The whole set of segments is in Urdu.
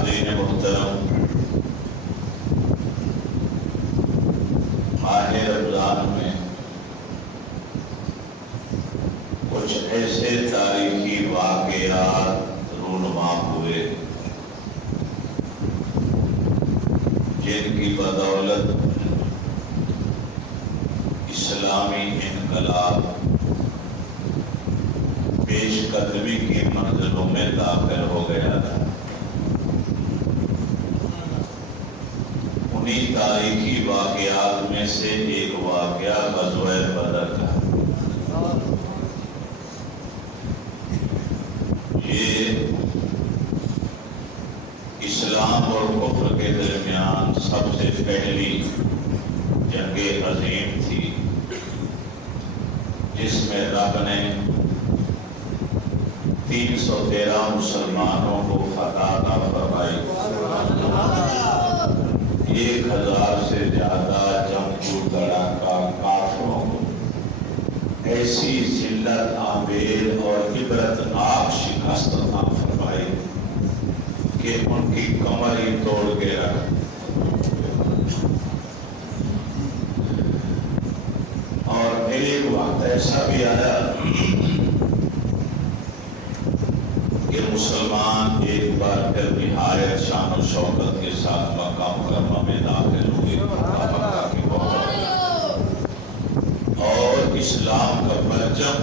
حاضرین محترم، ماہ رمضان میں کچھ ایسے تاریخی واقعات رونما ہوئے جن کی بدولت اسلامی انقلاب پیش قدمی کی منزلوں میں داخل ہو گیا تھا۔ انہی تاریخی واقعات میں سے ایک واقعہ غزوہ بدر کا۔ یہ اسلام اور کفر کے درمیان سب سے پہلی جنگ عظیم تھی، جس میں رب نے 313 مسلمانوں کو فتح عطا فرمائی۔ 1000 سے زیادہ جنگجو لڑاکا کافروں کو ایسی ذلت آمیز اور عبرتناک شکست عطا فرمائی کہ ان کی کمر ہی توڑ کے رکھ۔ اور ایک وقت ایسا بھی آیا کہ مسلمان ایک بار پھر نہایت شان و شوکت کے ساتھ مکہ مکرمہ میں داخل ہوئے اور اسلام کا پرچم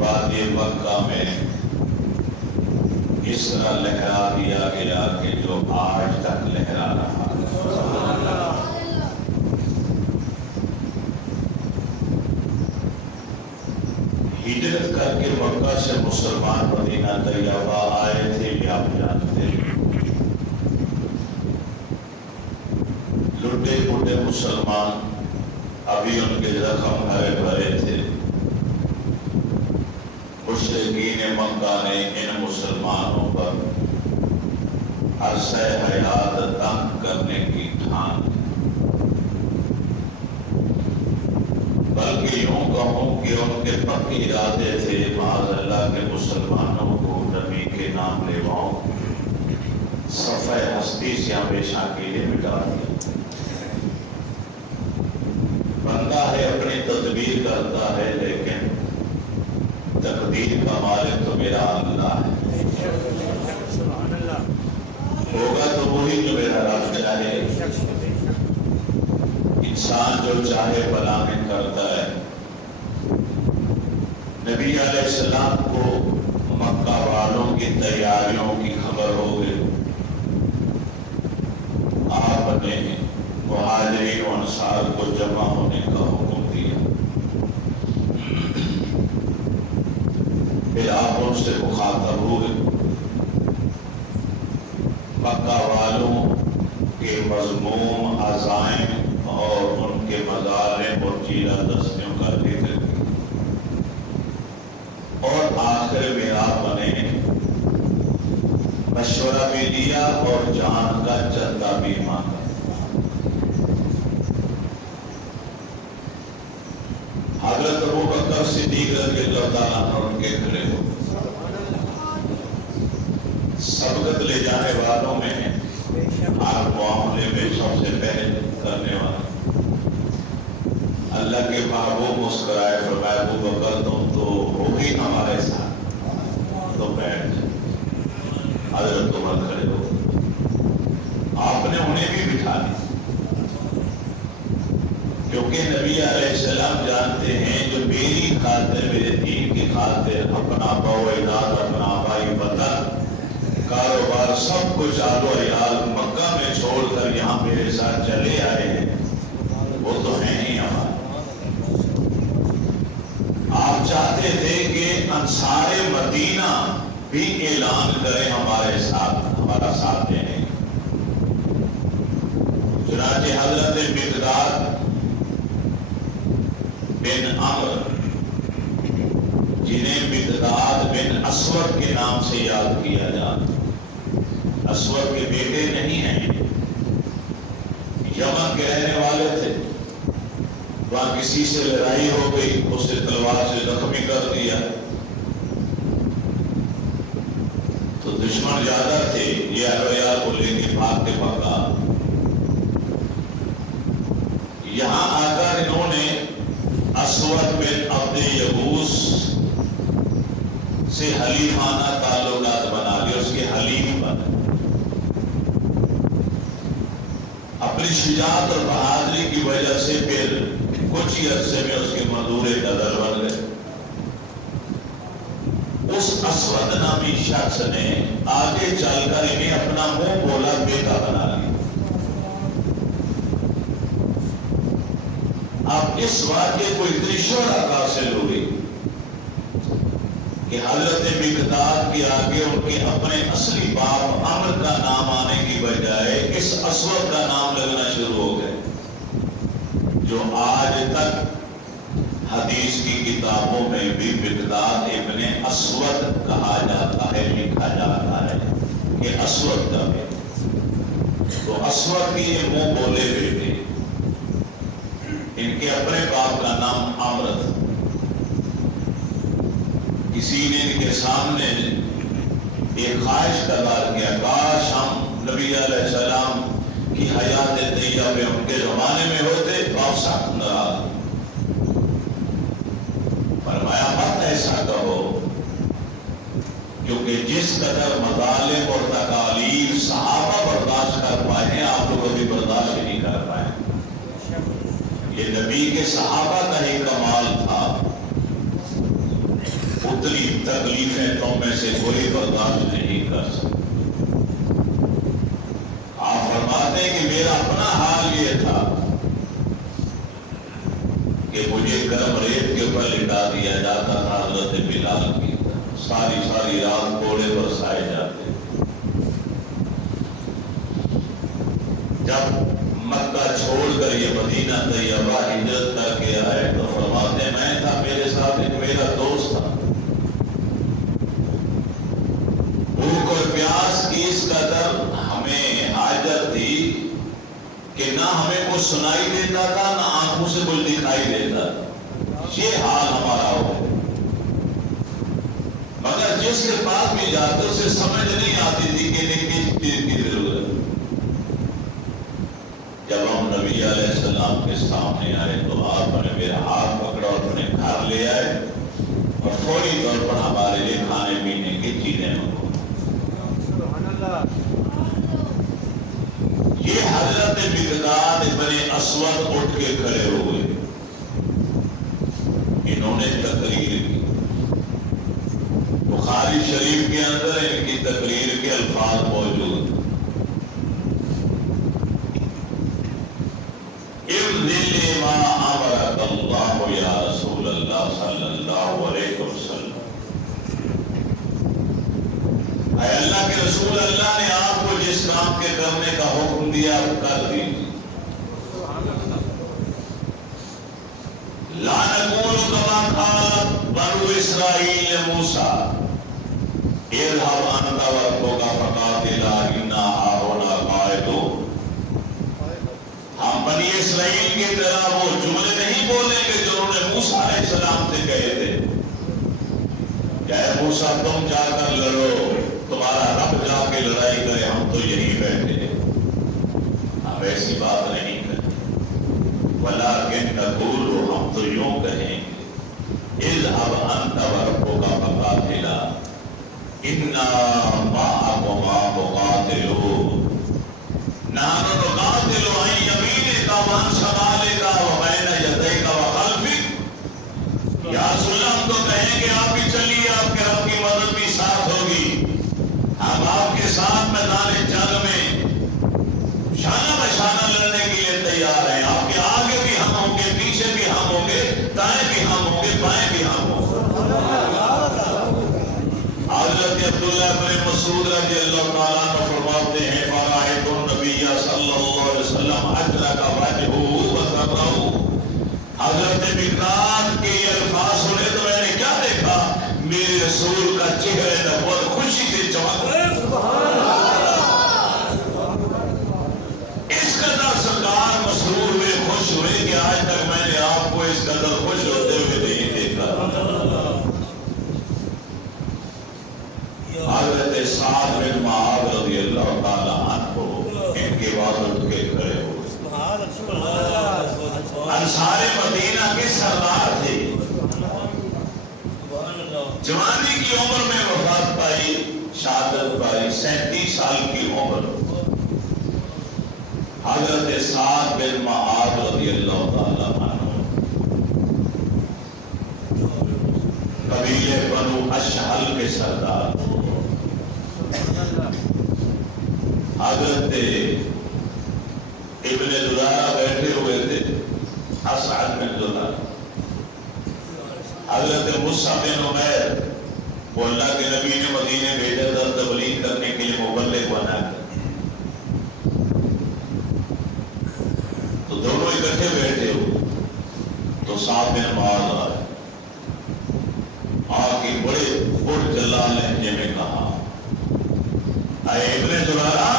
وادی مکہ میں اس طرح لہرا دیا گیا کہ جو آج تک لہرا رہا ہے۔ ہجرت کر کے مکہ سے مسلمان مدینہ طیبہ آئے تھے، یہ آپ جانتے ہیں۔ لٹے پٹے مسلمان ابھی ان کے زخم ہرے بھرے تھے۔ مشرکین مکہ نے ان مسلمانوں پر عرصہ حیات تنگ کرنے کی ٹھان، بلکہ یوں کہوں کہ ان کے پکی ارادے تھے معاذ اللہ کے مسلمانوں کو نبی کے نام لیواؤں صفحہ ہستی سے ہمیشہ کے لیے مٹا دیا۔ بندہ ہے اپنی تدبیر کرتا ہے، لیکن تقدیر کا مالک تو میرا اللہ ہے۔ ہوگا تو وہی جو میرا رب چاہے۔ انسان جو چاہے بلا میں کرتا ہے۔ نبی علیہ السلام کو مکہ والوں کی تیاریوں کی خبر ہو گئی۔ آپ نے مہاجرین و انصار کو جمع ہونے کا حکم دیا۔ پھر آپ ان سے مخاطب ہوئے۔ مکہ والوں کے مذموم عزائم اور ان کے مظالم اور چیرہ دستیوں کا ذکر کیا، اور آخر میں آپ نے مشورہ بھی دیا اور جان کا چندہ بھی مانگا۔ حضرت ابوبکر صدیق رضی اللہ تعالیٰ عنہ ان کے کھڑے ہو۔ سبقت لے جانے والوں میں ہر معاملے میں سب سے پہلے کرنے والا اللہ کے محبوب مسکرائے، فرمایا ابوبکر تم تو ہو ہی ہمارے ساتھ، تو بیٹھ جائے۔ حضرت عمر کھڑے ہو، آپ نے انہیں بھی بٹھا دیا، کیونکہ نبی علیہ السلام جانتے ہیں جو میری خاطر، میرے دین کی خاطر اپنا باوعداد، اپنا بھائی وطن، کاروبار سب کچھ آل و عیال مکہ میں چھوڑ کر یہاں میرے ساتھ چلے آئے ہیں، وہ تو ہیں ہی ہمارے۔ آپ چاہتے تھے کہ انصار مدینہ بھی اعلان کریں ہمارے ساتھ، ہمارا ساتھ دیں۔ چنانچہ حضرت مقداد بن عمر، جنہیں مقداد بن اسود کے نام سے یاد کیا جاتا، اسود کے بیٹے نہیں ہیں، یمن کے رہنے والے تھے۔ وہاں کسی سے لڑائی ہو گئی، اسے تلوار سے زخمی کر دیا، تو دشمن زیادہ تھے، یہ اہل عیال کو لے کے بھاگتے بھاگا یہاں آ کر انہوں نے اسود بن عبد یغوث سے حلیفانہ تعلقات بنا لیے، اس کے حلیف بنے، اپنی شجاعت اور بہادری کی وجہ سے پھر کچھ ہی عرصے میں اس کے مزدور قدر بن گئے۔ اس اسود نامی شخص نے آگے چل کر انہیں اپنا منہ بولا بیٹا بنا لیا۔ اب اس واقعے کو اتنی شہرت حاصل ہوئی کہ حضرت مقداد کے آگے ان کے اپنے اصلی باپ عمر کا نام آنے کی بجائے اس اسود کا نام لگنا شروع ہو گئے، جو آج تک حدیث کی کتابوں میں بھی مقداد ابن اسود کہا جاتا ہے، لکھا جاتا ہے کہ اسود کا بیٹا۔ تو اسود کی یہ منہ بولے بیٹے، ان کے اپنے باپ کا نام عمرو تھا۔ کسی نے ان کے سامنے ایک خواہش کا اظہار کیا، کاش ہم نبی علیہ السلام کی حیات طیبہ ان کے زمانے میں ہوتے، باپ سخت ناراض۔ فرمایا مت ایسا کہو، کیونکہ جس قدر مظالم اور تکالیف صحابہ برداشت کر پائے ہیں آپ لوگ ابھی برداشت نہیں کر پائے۔ یہ نبی کے صحابہ کا ہی کمال تھا، اتنی تکلیفیں تم میں سے کوئی برداشت نہیں کر سکتا۔ آپ فرماتے ہیں کہ میرا اپنا حال یہ تھا کہ مجھے گرم ریت کے اوپر لٹا دیا جاتا تھا حضرت بلال کی، ساری رات کوڑے برسائے جاتے۔ جب مکہ چھوڑ کر یہ مدینہ طیبہ ہجرت کر کے آئے تو فرماتے ہیں میں تھا، میرے ساتھ ایک میرا دوست تھا، بھوک اور پیاس کی اس قدر ہمیں حاجت تھی کہ نہ ہمیں کچھ سنائی دیتا تھا نہ آنکھوں سے کچھ دکھائی دیتا تھا، یہ حال ہمارا ہو گیا۔ مگر جس کے پاس بھی جاتے اسے سمجھ نہیں آتی تھی کہ انہیں کس چیز کی ضرورت۔ جب ہم نبی علیہ السلام کے سامنے آئے تو آپ نے میرا ہاتھ پکڑا اور اپنے گھر لے آئے اور فوری طور پر ہمارے لیے کھانے پینے کی چیزیں منگوائی۔ یہ حضرت مقداد ابن اسود اٹھ کے کھڑے ہوئے، انہوں نے تقریر کی۔ بخاری شریف کے اندر ان کی تقریر کے الفاظ موجود ہیں۔ ابذل ما امرک اللہ یا رسول اللہ صلی اللہ علیہ وسلم، اے اللہ کے رسول، اللہ نے آپ کو جس کام کے کرنے کا حکم دیا کر دیجیے۔ لا نقول کما قال بنو اسرائیل موسیٰ اذهب انت وربک فقاتلا انا ہاہنا قاعدون۔ ہم بنی اسرائیل کی طرح وہ جملے نہیں بولیں گے جو انہوں نے موسیٰ علیہ السلام سے کہے تھے کہ اے موسیٰ تم جا کر لڑو، تمہارا رب جا کے لڑائی کرے، ہم تو یہی بیٹھے ہیں۔ ہم ایسی بات نہیں کریں، ولیکن نقول، ہم تو یوں کہیں گے اذهب انت وربک فقاتلا انا معکما مقاتلون، نحن نقاتل عن یمینک وعن شمالک وبین یدیک وخلفک۔ یا رسول اللہ ہم تو کہیں کہ آپ بھی چلیے، آپ کے رب کی مدد بھی ساتھ ہوگی، ہم آپ کے ساتھ میدان جنگ میں شانہ بشانہ لڑنے کے لیے تیار ہیں، آپ کے آگے بھی ہم ہوں گے، پیچھے بھی ہم ہوں گے، دائیں بھی ہم ہوں گے، بائیں بھی ہم ہوں گے۔ حضرت عبداللہ بن مسعود رضی اللہ تعالیٰ عنہ فرماتے ہیں فرأیت النبی صلی اللہ علیہ وسلم اشرق وجہہ وسرہ۔ حضرت مقداد کے یہ الفاظ سنے تو میں نے کیا دیکھا، میرے رسول کا چہرہ نبوت خوشی سے چمک رہا ہے۔ اس قدر سرکار مسرور ہوئے، خوش ہوئے کہ آج تک میں نے آپ کو اس قدر خوش ہوتے ہوئے نہیں دیکھا۔ حضرت حضرت سعد بن معاذ رضی اللہ تعالی عنہ ان کے بعد اٹھ کے کھڑے ہو. انصار مدینہ کے سردار تھے. جوانی کی عمر میں وفات پائی، شہادت پائی، 37 سال کی عمر. حضرت سعد بن معاذ رضی اللہ تعالی عنہ قبیلے بنو اشہل کے سردار. حضرت ابن زرارہ بیٹھے ہوئے تھے، اسعد بن زرارہ. حضرت مصعب بن عمیر وہ اللہ کے نبی نے مدینے بھیجا تھا تبلیغ کرنے کے لیے، مبلغ بنا کر. تو دونوں اکٹھے بیٹھے ہو تو سعد بن معاذ آئے. آ کے بڑے پرجلال لہجے میں کہا، اے ابن زرارہ،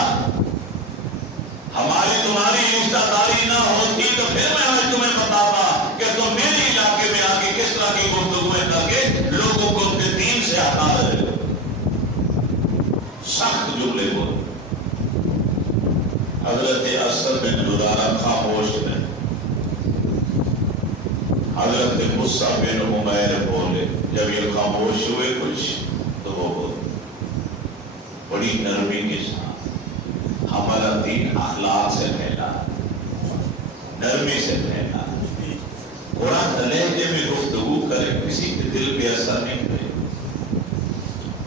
ہماری تمہاری رشتہ داری نہ ہوتی تو پھر میں آج تمہیں بتاتا کہ تم میرے علاقے میں آ کے کس طرح کی گفتگویں کر کے لوگوں کو اپنے دین سے ہٹا رہے ہو. سخت جملے بولے. حضرت اسد بن زرارہ خاموش رہے. حضرت مصعب بن عمیر بولے. جب یہ خاموش ہوئے کچھ تو وہ بولے بڑی نرمی کے ساتھ، ہمارا دین اخلاق سے پھیلا، نرمی سے پھیلا. قرآن لہجے میں گفتگو کرے، کسی کے دل پہ اثر نہیں کرے.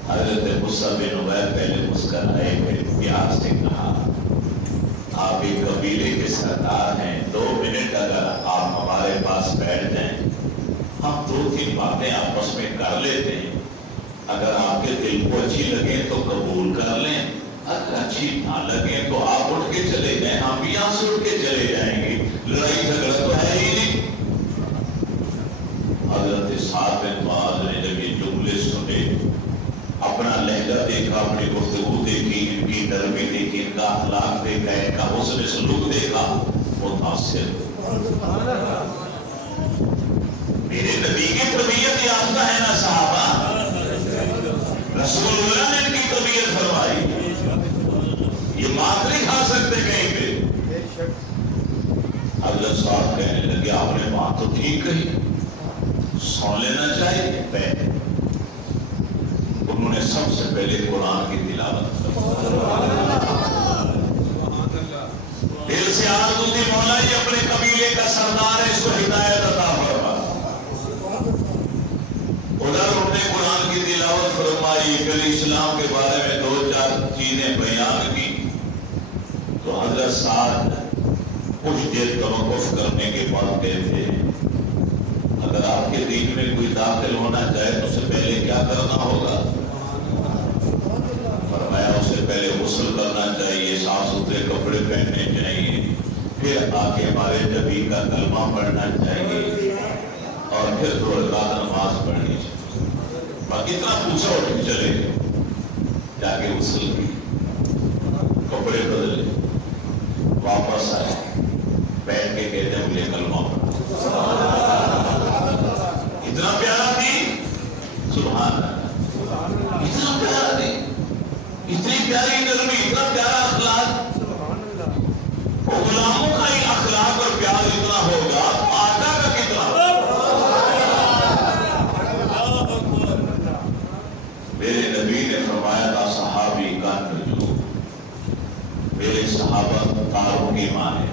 حضرت مصعب بن عمیر پہلے مسکرائے، پھر پیار سے کہا، آپ ایک قبیلے کے سردار ہیں، 2 منٹ اگر آپ ہمارے پاس بیٹھ جائیں، ہم 2-3 باتیں آپس میں کر لیتے ہیں. اگر آپ کے دل کو اچھی لگے تو قبول کر لیں، اگر اچھی نہ لگے تو آپ اٹھ کے چلے جائیں، ہم بھی یہاں سے اٹھ کے چلے جائیں گے. لڑائی جھگڑا تو ہے ہی نہیں. حضرت سعد بن معاذ نے جب یہ جملے سنے، اپنا لہجہ دیکھا، اپنی گفتگو دیکھی، ان کی نرمی دیکھی، ان کا اخلاق دیکھا، ان کا حسن سلوک دیکھا، متاثر. میرے نبی کی تربیت یافتہ ہے نا صحابہ، رسول اللہ نے ان کی تربیت فرمائی. یہ مات نہیں کھا سکتے کہیں پہ. حضرت صاحب کہنے لگے، آپ نے بات تو ٹھیک کہی، سن لینا چاہیے. پہلے انہوں نے سب سے پہلے قرآن کی تلاوت دل سے آرزو تھی، مولا یہ اپنے قبیلے کا سردار ہے، اس کو ہدایت عطا فرما. ادھر انہوں نے قرآن کی تلاوت فرمائی، پھر اسلام کے بارے میں 2-4 چیزیں بیان کی. تو حضرت سعد کچھ دیر توقف کرنے کے بعد کہتے ہیں، اگر آپ کے دین میں کوئی داخل ہونا چاہے تو اسے پہلے کیا کرنا ہوگا؟ فرمایا اسے پہلے غسل کرنا چاہیے، صاف ستھرے کپڑے پہننے چاہیے، پھر آ کے ہمارے نبی کا کلمہ پڑھنا چاہیے، اور پھر 2 رکعت نماز پڑھنی چاہیے. باقی اتنا پوچھا اٹھ کے چلے گئے، جا کے غسل کی، کپڑے بدلے، واپس آئے، بیٹھ کے کہتے ہیں مجھے کلمہ پڑھا. اتنا پیارا تھی، سبحان اللہ، اتنا پیارا تھی، اتنی پیاری نرمی، اتنا پیارا اخلاق. وہ غلاموں کا ہی اخلاق اور پیار اتنا ہوگا، آقا کا کتنا ہوگا. میرے نبی نے فرمایا تھا، صحابی کا نجوم، میرے صحابہ تاروں کی ماں ہے.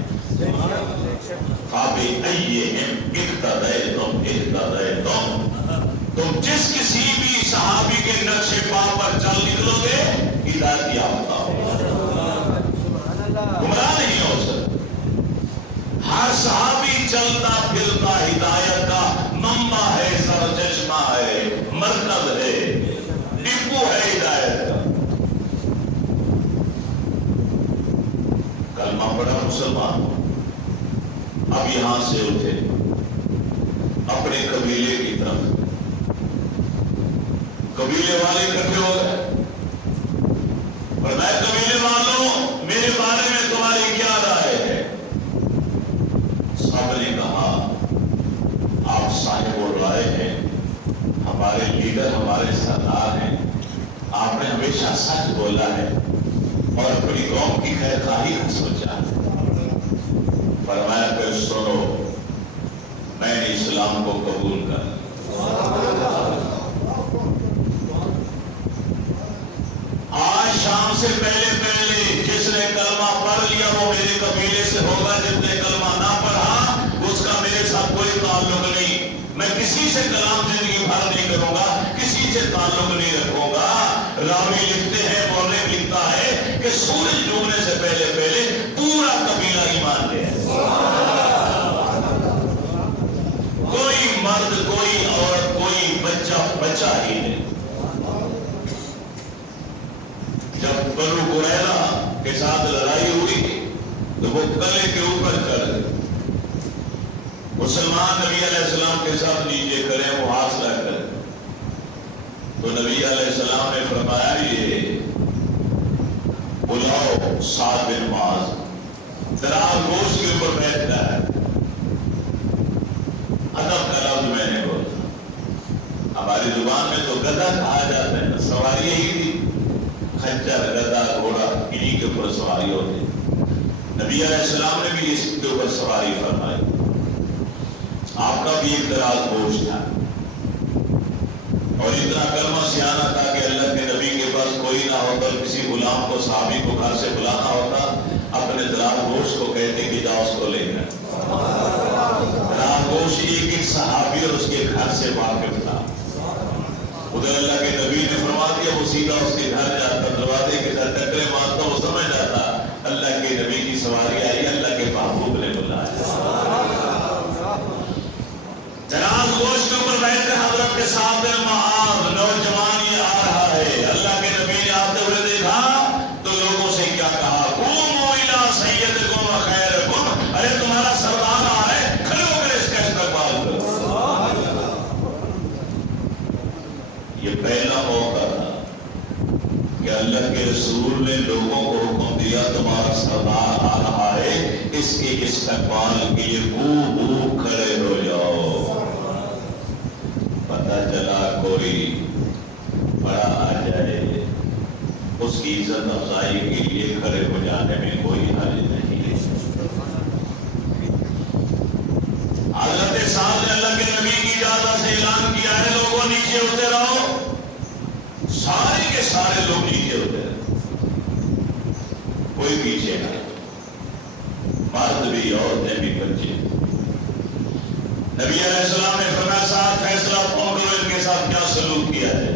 تم جس کسی بھی صحابی کے نقش پا پر چل نکلو گے، ہدایت یافتہ ہو، گمراہ نہیں ہو سکتے. ہر صحابی چلتا پھرتا ہدایت کا منبع ہے، سرچشمہ ہے، مرکز ہے، ڈپو ہے ہدایت کا. کلمہ پڑھا مسلمان. اب یہاں سے اٹھے اپنے قبیلے کی طرف. قبیلے والے اکٹھے ہو گئے، اور میں قبیلے والوں میرے بارے میں تمہاری کیا رائے ہے؟ سب نے کہا صاحب الرائے ہیں، ہمارے لیڈر ہمارے سردار ہیں، آپ آپ نے ہمیشہ سچ بولا ہے اور اپنی قوم کی خیر خواہی کا سوچا ہے۔ فرمایا پھر سنو، میں نے اسلام کو قبول کر لیا۔ آج شام سے پہلے جس نے کلمہ پڑھ لیا وہ میرے قبیلے سے ہوگا، جس نے کلمہ نہ پڑھا اس کا میرے ساتھ کوئی تعلق نہیں۔ میں کسی سے کلام زندگی بھر نہیں کروں گا، کسی سے تعلق نہیں رکھوں گا۔ راوی لکھتے ہیں، مورخ لکھتا ہے کہ سورج ڈوبنے سے پہلے پورا قبیلہ ایمان لے آیا۔ کوئی مرد، کوئی عورت، کوئی بچہ ہی نہیں۔ جب بنو قریظہ کے ساتھ لڑائی ہوئی تو وہ قلعے کے اوپر چڑھ گئے۔ مسلمان نبی علیہ السلام کے ساتھ نیچے کھڑے محاصرہ کرے تو نبی علیہ السلام نے فرمایا یہ بلاؤ سعد بن معاذ، دراز گوشت کے اوپر بیٹھتا ہے۔ ادب کا لفظ میں نے بولا، ہماری زبان میں تو گدھا کہا جاتا ہے، سواری یہی تھی، خچر، گدھا، گھوڑا، انہی کے اوپر سواری ہوتی۔ نبی علیہ السلام نے بھی اس کے اوپر سواری فرمائی۔ آپ کا بھی ایک دراز گوشت تھا اور اتنا کلمہ سیانا تھا کہ اللہ کے نبی کے پاس کوئی نہ ہوتا، کسی غلام کو، صحابی کو گھر سے بلانا ہوتا، اپنے دراز گوشت کو کہتے کہ جاؤ اس کو لے کر۔ دراز گوشت ایک صحابی اور اس کے گھر سے واقف تھا۔ ادھر اللہ کے نبی نے فرما دیا، وہ سیدھا اس کے گھر جاتا، دروازے کے ساتھ ٹکرے مارتا، وہ سمجھ جاتا اللہ کے نبی کی سواری آئی، اللہ کے محبوب نے بلایا۔ دراز گوشت کے اوپر بیٹھے حضرت کے سعد بن معاذ، نوجوان یہ آ رہا ہے۔ اللہ کے نبی نے آتے ہوئے دیکھا تو لوگوں سے کیا کہا، قوموا الی سیدکم و خیرکم، ارے تمہارا سردار آ رہا ہے، کھڑے ہو کر اس کا استقبال کرو۔ یہ پہلا موقع تھا کہ اللہ کے رسول نے لوگوں کو حکم دیا تمہارا سردار آ رہا ہے، اس کے استقبال کے لیے بو کھڑے ہو جاؤ۔ پتہ چلا کوئی بڑا آ جائے، اس کی عزت افزائی کے لیے کھڑے ہو جانے میں کوئی حرج نہیں ہے۔ حضرت سعد نے اللہ کے نبی کی اجازت سے اعلان کیا ہے، لوگوں نیچے اتر آؤ۔ سارے کے سارے لوگ نیچے اتر، کوئی پیچھے نہیں، مرد بھی، عورتیں بھی، بچے۔ نبی علیہ السلام نے فرمایا سعد فیصلہ کون کرو، ان کے ساتھ کیا سلوک کیا ہے؟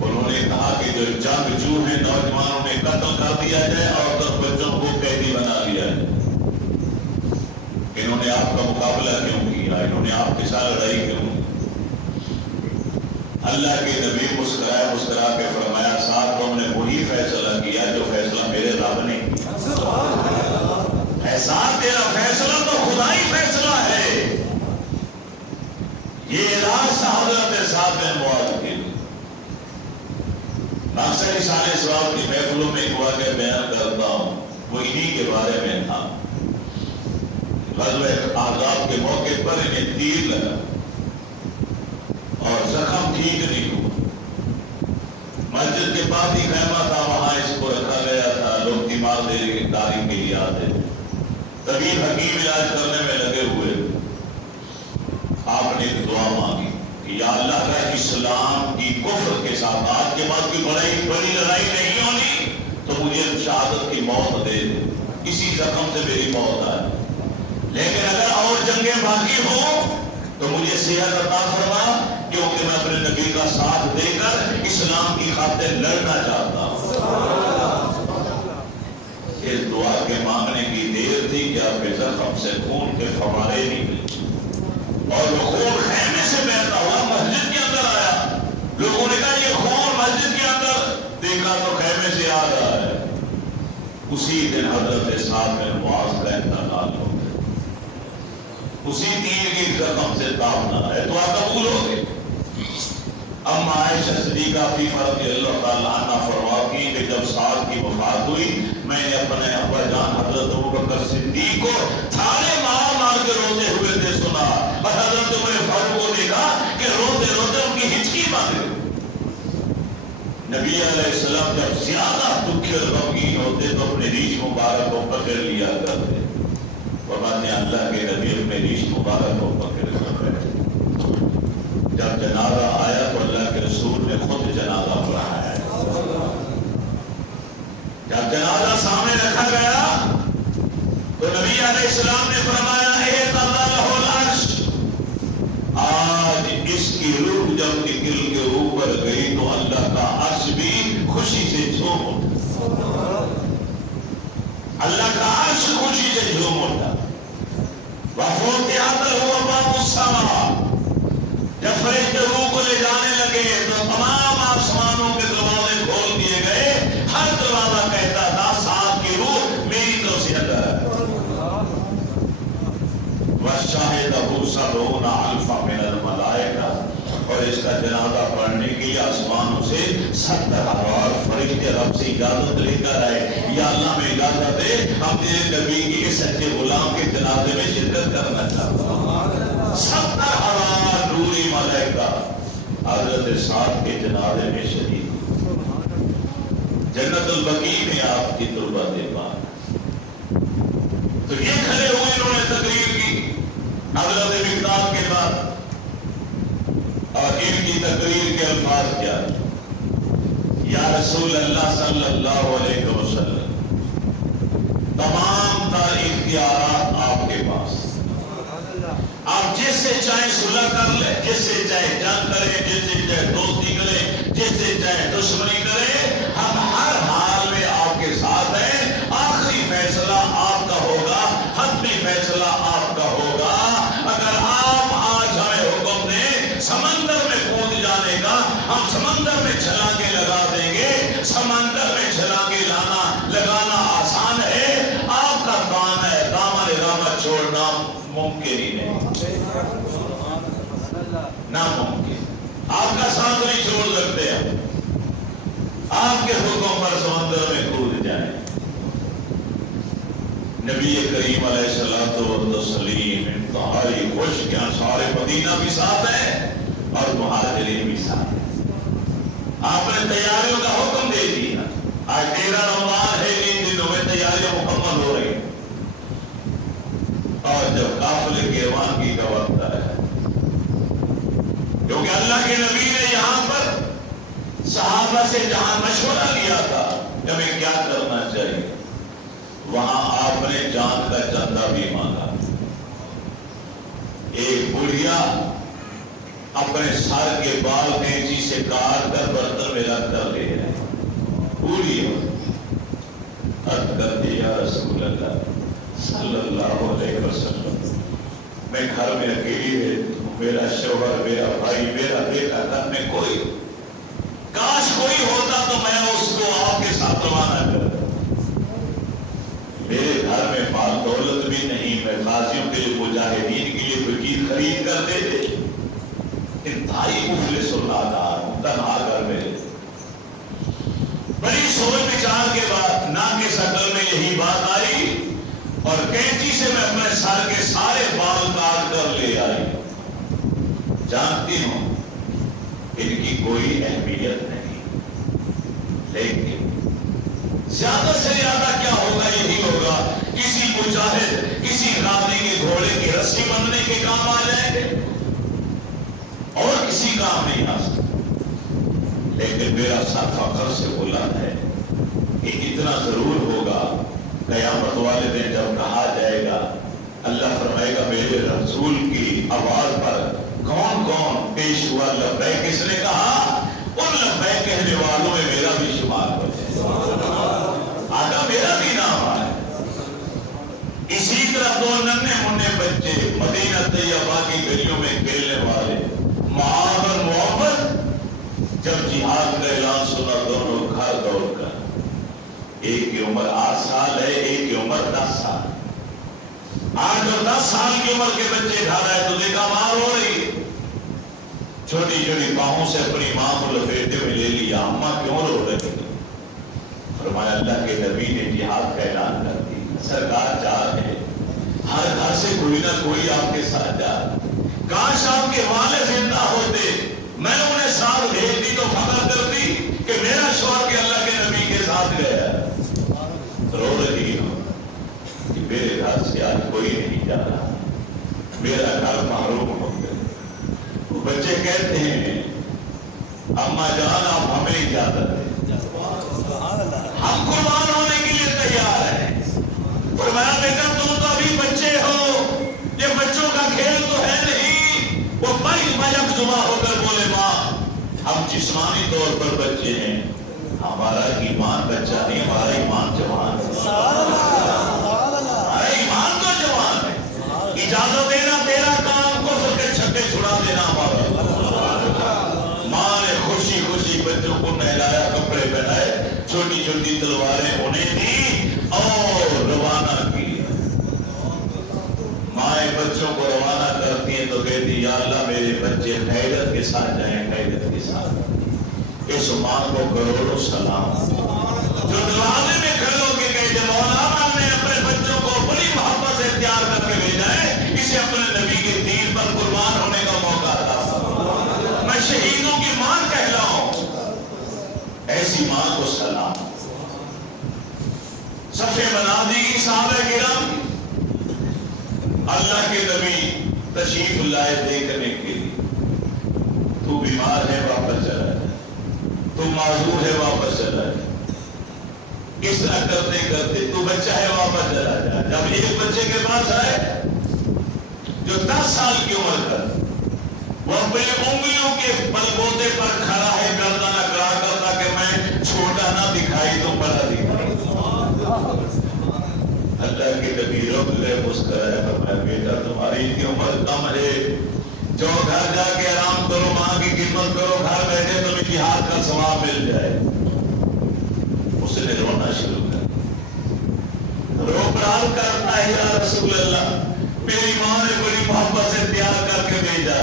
انہوں نے کہا کہ جو جنگجو ہیں نوجوانوں میں قتل کر دیا جائے اور بچوں کو قیدی بنا لیا جائے۔ انہوں نے آپ کا مقابلہ کیوں کیا؟ انہوں نے آپ کے ساتھ لڑائی کیوں کی؟ اللہ کے نبی مسکرا کے فرمایا سعد تم نے وہی فیصلہ کیا جو فیصلہ میرے رب نے کیا۔ احسان تیرا فیصلہ تو خدائی فیصلہ ہے۔ یہ اعلاس حضرت سعد بن معاذ کے لیے۔ ناصر سارے سوال کی محفلوں میں ایک واقعہ بیان کرتا ہوں، وہ انہی کے بارے میں تھا۔ غزوہ احزاب کے موقع پر انہیں تیر لگا اور زخم ٹھیک نہیں ہوا۔ مسجد کے پاس ہی خیمہ تھا، وہاں اس کو رکھا گیا تھا، لوگ تیمارداری کے لیے آتے تھے۔ طبیب حکیم علاج کرنے میں لگے ہوئے، آپ نے ایک دعا مانگی کہ یا اللہ کا اسلام کی کفر کے ساتھ آج کے بعد کی بڑی لڑائی نہیں ہونی تو مجھے شہادت کی موت دے دے، اسی زخم سے میری موت آئے، لیکن اگر اور جنگیں باقی ہوں تو مجھے صحت عطا فرما، کیونکہ میں اپنے نبی کا ساتھ دے کر اسلام کی خاطر لڑنا چاہتا ہوں۔ اس دعا کے مانگنے کی دیر تھی کہ آپ کے زخم سے خون کے فوارے نکلے اور وہ خون خیمے سے بہتا ہوا مسجد کے اندر آیا۔ لوگوں نے کہا یہ خون مسجد کے اندر، دیکھا تو خیمے سے آ رہا ہے۔ اسی دن حضرت سعد بن معاذ کا انتقال ہو گیا، اسی تیر کی زخم سے تابنا ہے، دعا قبول ہو گئی۔ اما عائشہ صدیقہ فی رضی اللہ تعالیٰ عنہ فرماتی کہ جب سعد کی وفات ہوئی میں نے اپنے ابا جان حضرت ابوبکر صدیق کو تھالے مار مار کے روتے ہوئے تھے سنا، اور حضرت عمر فاروق کو دیکھا کہ روتے روتے ان کی ہچکی بند گئی۔ نبی علیہ السلام جب زیادہ دکھی اور غمگین ہوتے تو اپنے ریش مبارک کو پکڑ لیا کرتے، فرماتے ہیں اللہ کے نبی اپنے ریش مبارک کو پکڑ کرتے۔ جب جنازہ آیا تو اللہ کے رسول نے خود جنازہ پڑھایا۔ جب جنازہ سامنے رکھا گیا تو نبی علیہ السلام نے فرمایا آج اس کی روح جب نکل کے اوپر گئی تو اللہ کا عرش بھی خوشی سے جھوم اٹھا، اللہ کا عرش خوشی سے جھوم اٹھا۔ وَفُتِحَتْ أَبْوَابُ السَّمَاءِ، جب فرشتے روح کو لے جانے لگے تو تمام آسمانوں کے دروازے کھول دیے گئے، ہر دروازہ کہتا تھا صاحب کی روح میری طرف سے اندر ہے۔ وَشَهِدَهُ سَبْعُونَ أَلْفًا مِنَ الْمَلَائِكَةِ، اور اس کا جنازہ پڑھنے کے لیے آسمانوں سے 70,000 فرشتے رب سے اجازت لے کر آئے، یا اللہ میں اجازت دے ہم تیرے نبی کی اس سچے غلام کے جنازے میں شرکت کرنا چاہتا ہوں۔ 70,000 نوری ملائکہ حضرت سعد کے جنازے میں شریک، جنت البقیع میں آپ کی تربت پاک۔ تو یہ کھڑے ہوئے انہوں نے تقریر کی حضرت مقداد کے بعد، اور ان کی تقریر کے الفاظ کیا؟ یا رسول اللہ صلی اللہ علیہ وسلم، تمام تر اختیارات آپ کے پاس، آپ جس سے چاہے صلح کر لیں، جس سے چاہے جنگ کریں، جس سے چاہے دوستی کریں، جس سے چاہے دشمنی کریں، ہم ہر حال میں آپ کے ساتھ ہیں۔ آخری فیصلہ آپ کا ہوگا، حتمی فیصلہ آپ کا ہوگا۔ اگر آپ آج ہمیں حکم دیں سمندر میں کود جانے کا، ہم سمندر میں چھلانگے لگا دیں گے۔ سمندر میں چھلانگے لگانا آسان ہے، آپ کا کام ہے دامن رحمت چھوڑنا ممکن ہی نہیں، ناممکن۔ آپ کا ساتھ نہیں چھوڑ سکتے ہیں، آپ کے حکم پر سمندر میں کود جائیں۔ نبی کریم علیہ الصلوۃ والتسلیم انتہائی خوش کہ انصار مدینہ بھی ساتھ ہیں اور مہاجرین بھی ساتھ ہیں۔ آپ نے تیاریوں کا حکم دے دیا، آج 13 رمضان ہے، ان دنوں میں تیاریاں مکمل ہو رہی ہیں، اور جب قافلے کے روانگی کا وقت ہے، کیونکہ اللہ کے نبی نے یہاں پر صحابہ سے جہاں مشورہ لیا تھا کہ ہمیں کیا کرنا چاہیے، وہاں آپ نے جان کا چندہ بھی مانگا۔ ایک بڑھیا اپنے سر کے بال کینچی سے کاٹ کر برتن میں رکھ کر لے رہے، پوری عرض کر دی یا رسول اللہ صلی اللہ علیہ وسلم، میں گھر میں اکیلی رہتی ہوں، میرا شوہر، میرا بھائی، میرا بیٹا، گھر میں کوئی، کاش کوئی ہوتا تو میں اس کو آپ کے ساتھ روانہ کرتا۔ میرے گھر میں مال دولت بھی نہیں، میں غازیوں کے لیے، مجاہدین کے لیے کوئی چیز خرید کر دے دے، انتہائی مفلس النادار ہوں، تنہا گھر میں۔ بڑی سوچ وچار کے بعد نا کے شکل میں یہی بات آئی، اور کینچی سے میں اپنے سر کے سارے بال کاٹ کر لے آئی۔ جانتی ہوں ان کی کوئی اہمیت نہیں، لیکن زیادہ سے زیادہ کیا ہوگا، یہی ہوگا کسی مجاہد، کسی غازی کے گھوڑے کی رسی بندھنے کے کام آ جائیں گے، اور کسی کام نہیں آ سکتا۔ لیکن میرا سر فخر سے بلند ہے کہ اتنا ضرور ہوگا، قیامت والے دن جب کہا جائے گا، اللہ فرمائے گا میرے رسول کی آواز پر کون کون پیش ہوا لبیک، کس نے کہا؟ ان لبیک کہنے والوں میں میرا بھی شمار ہو جائے، آقا میرا بھی نام آئے۔ اسی طرح دو ننھے منھے بچے مدینہ طیبہ کی گلیوں میں کھیلنے والے معاذ اور محمد، جب جہاد کا اعلان سنا دونوں گھر دوڑ کر، ایک کی عمر 8 سال ہے، ایک کی عمر 10 سال، 8 اور 10 سال کی عمر کے بچے گھر آئے تو دیکھا ماں رو رہی، چھوٹی چھوٹی باہوں سے اپنی ماں کو لپیٹے میں لے لیا، اماں کیوں رو رہی؟ فرمایا اللہ کے نبی نے جہاد کا اعلان کر دیا، سرکار جا رہے، ہر گھر سے کوئی نہ کوئی آپ کے ساتھ جا رہا، کاش آپ کے والد زندہ ہوتے، میں انہیں ساتھ بھیجتی تو فخر کرتی کہ میرا ہمارا ایمان بچہ نہیں، ہمارا ایمان جوان ہے، ہمارا ایمان تو جوان ہے۔ اجازت دینا تیرا کام، کفر کے چھکے چھڑا دینا ہمارا۔ ماں نے خوشی خوشی بچوں کو نہلایا، کپڑے پہنائے، چھوٹی چھوٹی تلواریں انہیں دی اور روانہ کی۔ مائیں بچوں کو روانہ کرتی ہیں تو کہتی یا اللہ میرے بچے غیرت کے ساتھ جائیں، غیرت کے ساتھ۔ اس ماں کو کروڑوں سلام، جو دروازے میں کھڑے ہو کے کہتے مولانا نے اپنے بچوں کو بڑی محبت سے تیار کر کے بھیجا ہے، اسے اپنے نبی کے دین پر قربان ہونے کا موقع تھا، میں شہیدوں کی ماں کہلاؤں۔ ایسی ماں کو سلام۔ صفیں بنا دی گئی صحابہ کرام، اللہ کے نبی تشریف لائے دیکھنے کے لیے۔ تو بیمار ہے واپس چلا جائے، تو معذور ہے واپس چلا جائے، اس طرح کرتے کرتے تو بچہ ہے واپس چلا جائے۔ جب ایک بچے کے پاس آئے جو 10 سال کی عمر کا، وہ اپنے انگلیوں کے بلبوتے پر کھڑا ہے، گردن اکڑا کرتا کہ میں چھوٹا نہ دکھائی تو بڑا دکھائی۔ اللہ کے نبی رک گئے، مسکرایا، فرمایا بیٹا تمہاری اتنی عمر کم ہے، جو گھر جا کے آرام کرو، ماں کی خدمت کرو، گھر بیٹھے تمہیں جہاد کا ثواب مل جائے۔ اس نے رونا شروع کر، رو پڑال کرتا ہے یا رسول اللہ میری ماں نے بڑی محبت سے تیار کر کے بھیجا،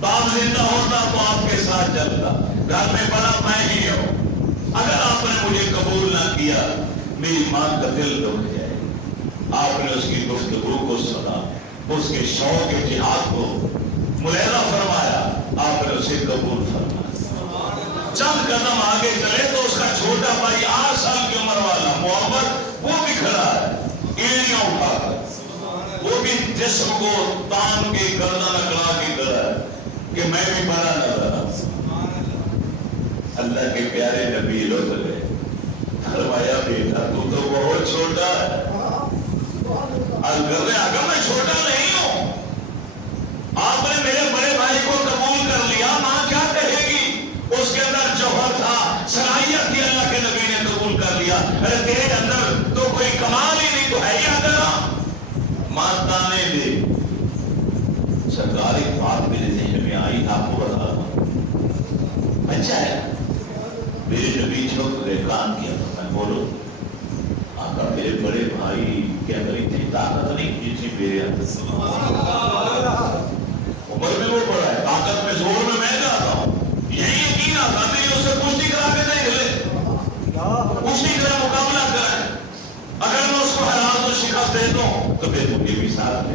باپ زندہ ہوتا تو آپ کے ساتھ چلتا، گھر میں بڑا میں ہی ہوں، اگر آپ نے مجھے قبول نہ کیا میری ماں کا دل دکھ جائے۔ آپ نے اس کی گفتگو کو سنا، اس کے شوق جہاد کو ملاحظہ فرمایا، آپ نے اسے قبول فرمایا۔ چند قدم آگے چلے تو اس کا چھوٹا بھائی 8 سال کی عمر والا محمد وہ بھی کھڑا ہے، ایڑیاں اٹھا کر، وہ بھی جسم کو تان کے گردن اکڑا کے کھڑا ہے کہ میں بھی بڑا نظر آؤں۔ اللہ کے پیارے نبی رک گئے، فرمایا بیٹا تو بہت چھوٹا ہے۔ اگر میں چھوٹا نہیں ہوں، آپ نے میرے بڑے بھائی کو قبول کر لیا، ماں کیا کہے گی؟ اس کے اندر جوہر تھا، صلاحیت تھی، اللہ کے نبی نے قبول کر لیا۔ ارے تیرے اندر تو کوئی کمال ہی نہیں، تو ہے ہی اندر۔ ماں تانے دے، سرکار ایک بات میرے ذہن میں آئی، آپ کو بتا دوں، اچھا ہے میرے نبی جھک گئے، کان کیا، میں بولو آقا میرے بڑے بھائی کے اندر اتنی طاقت نہیں تھی میرے اندر، عمر میں وہ بڑا ہے، طاقت میں زور میں جاتا ہوں، یہی یقین آتا نہیں اسے کشتی کرا کے نہیں ہلے، کشتی کرا مقابلہ کرائے، اگر میں اس کو ہرا تو شکست دے دوں تو پھر تم بھی ساتھ دے۔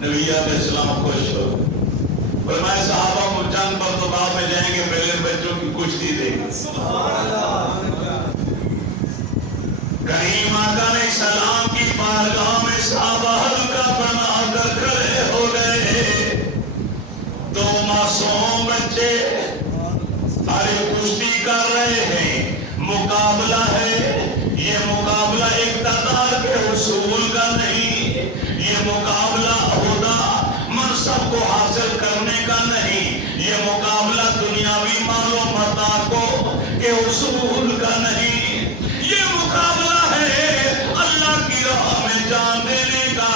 نبی علیہ السلام خوش ہو، فرمائے صحابہ جنگ پر تو بعد میں جائیں گے، پہلے بچوں کی کشتی دیں گے۔ کریم آقا علیہ السلام کی بارگاہ میں صحابہ ہلکا بنا کر کھڑے ہو گئے، 2 معصوم بچے ارے کشتی کر رہے ہیں، مقابلہ ہے، یہ مقابلہ اقتدار کے حصول کا نہیں، یہ مقابلہ عہدہ منصب کو حاصل کرنے کا نہیں، یہ مقابلہ دنیاوی مال و متاع کو کے حصول کا نہیں، یہ مقابلہ ہے اللہ کی راہ میں جان دینے کا،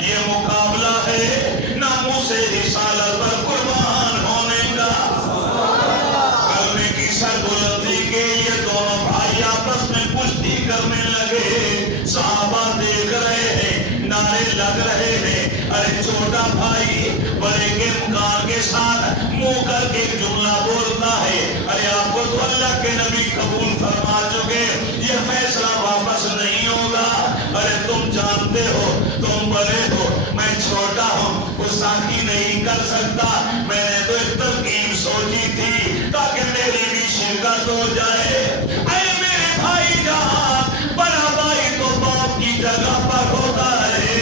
یہ مقابلہ ہے ناموس رسالت پر قربان ہونے کا۔ کلمے کی سربلندی کے لیے دونوں بھائی آپس میں کشتی کرنے لگے، صحابہ دیکھ رہے ہیں، نعرے لگ رہے ہیں، ارے چھوٹا بھائی بڑے کے مکان کے ساتھ منہ کر کے ایک جملہ بولتا ہے، ارے آپ کو تو اللہ کے نبی قبول فرما چکے، یہ فیصلہ واپس نہیں ہوگا، ارے تم جانتے ہو تم بڑے ہو، میں چھوٹا ہوں، گستاخی نہیں کر سکتا، میں نے تو ایک ترکیب سوچی تھی تاکہ میری بھی شرکت ہو جائے۔ اے میرے بھائی جان، بڑا بھائی تو باپ کی جگہ پر ہوتا ہے،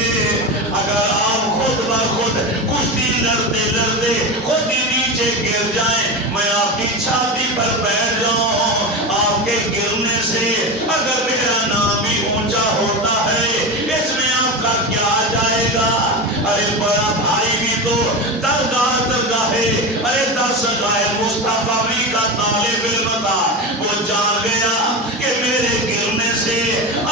اگر آپ خود بخود کشتی لڑتے لڑتے خود ہی نیچے گر جائیں، میں آپ کی چھاتی پر بیٹھ جاؤں، آپ کے گرنے سے اگر میرا نام بھی اونچا ہوتا ہے، اس میں آپ کا کیا جائے گا؟ ارے بڑا بھائی بھی تو درگاہ ہے، ارے درسگاہ مصطفیٰ کا طالب علم تھا،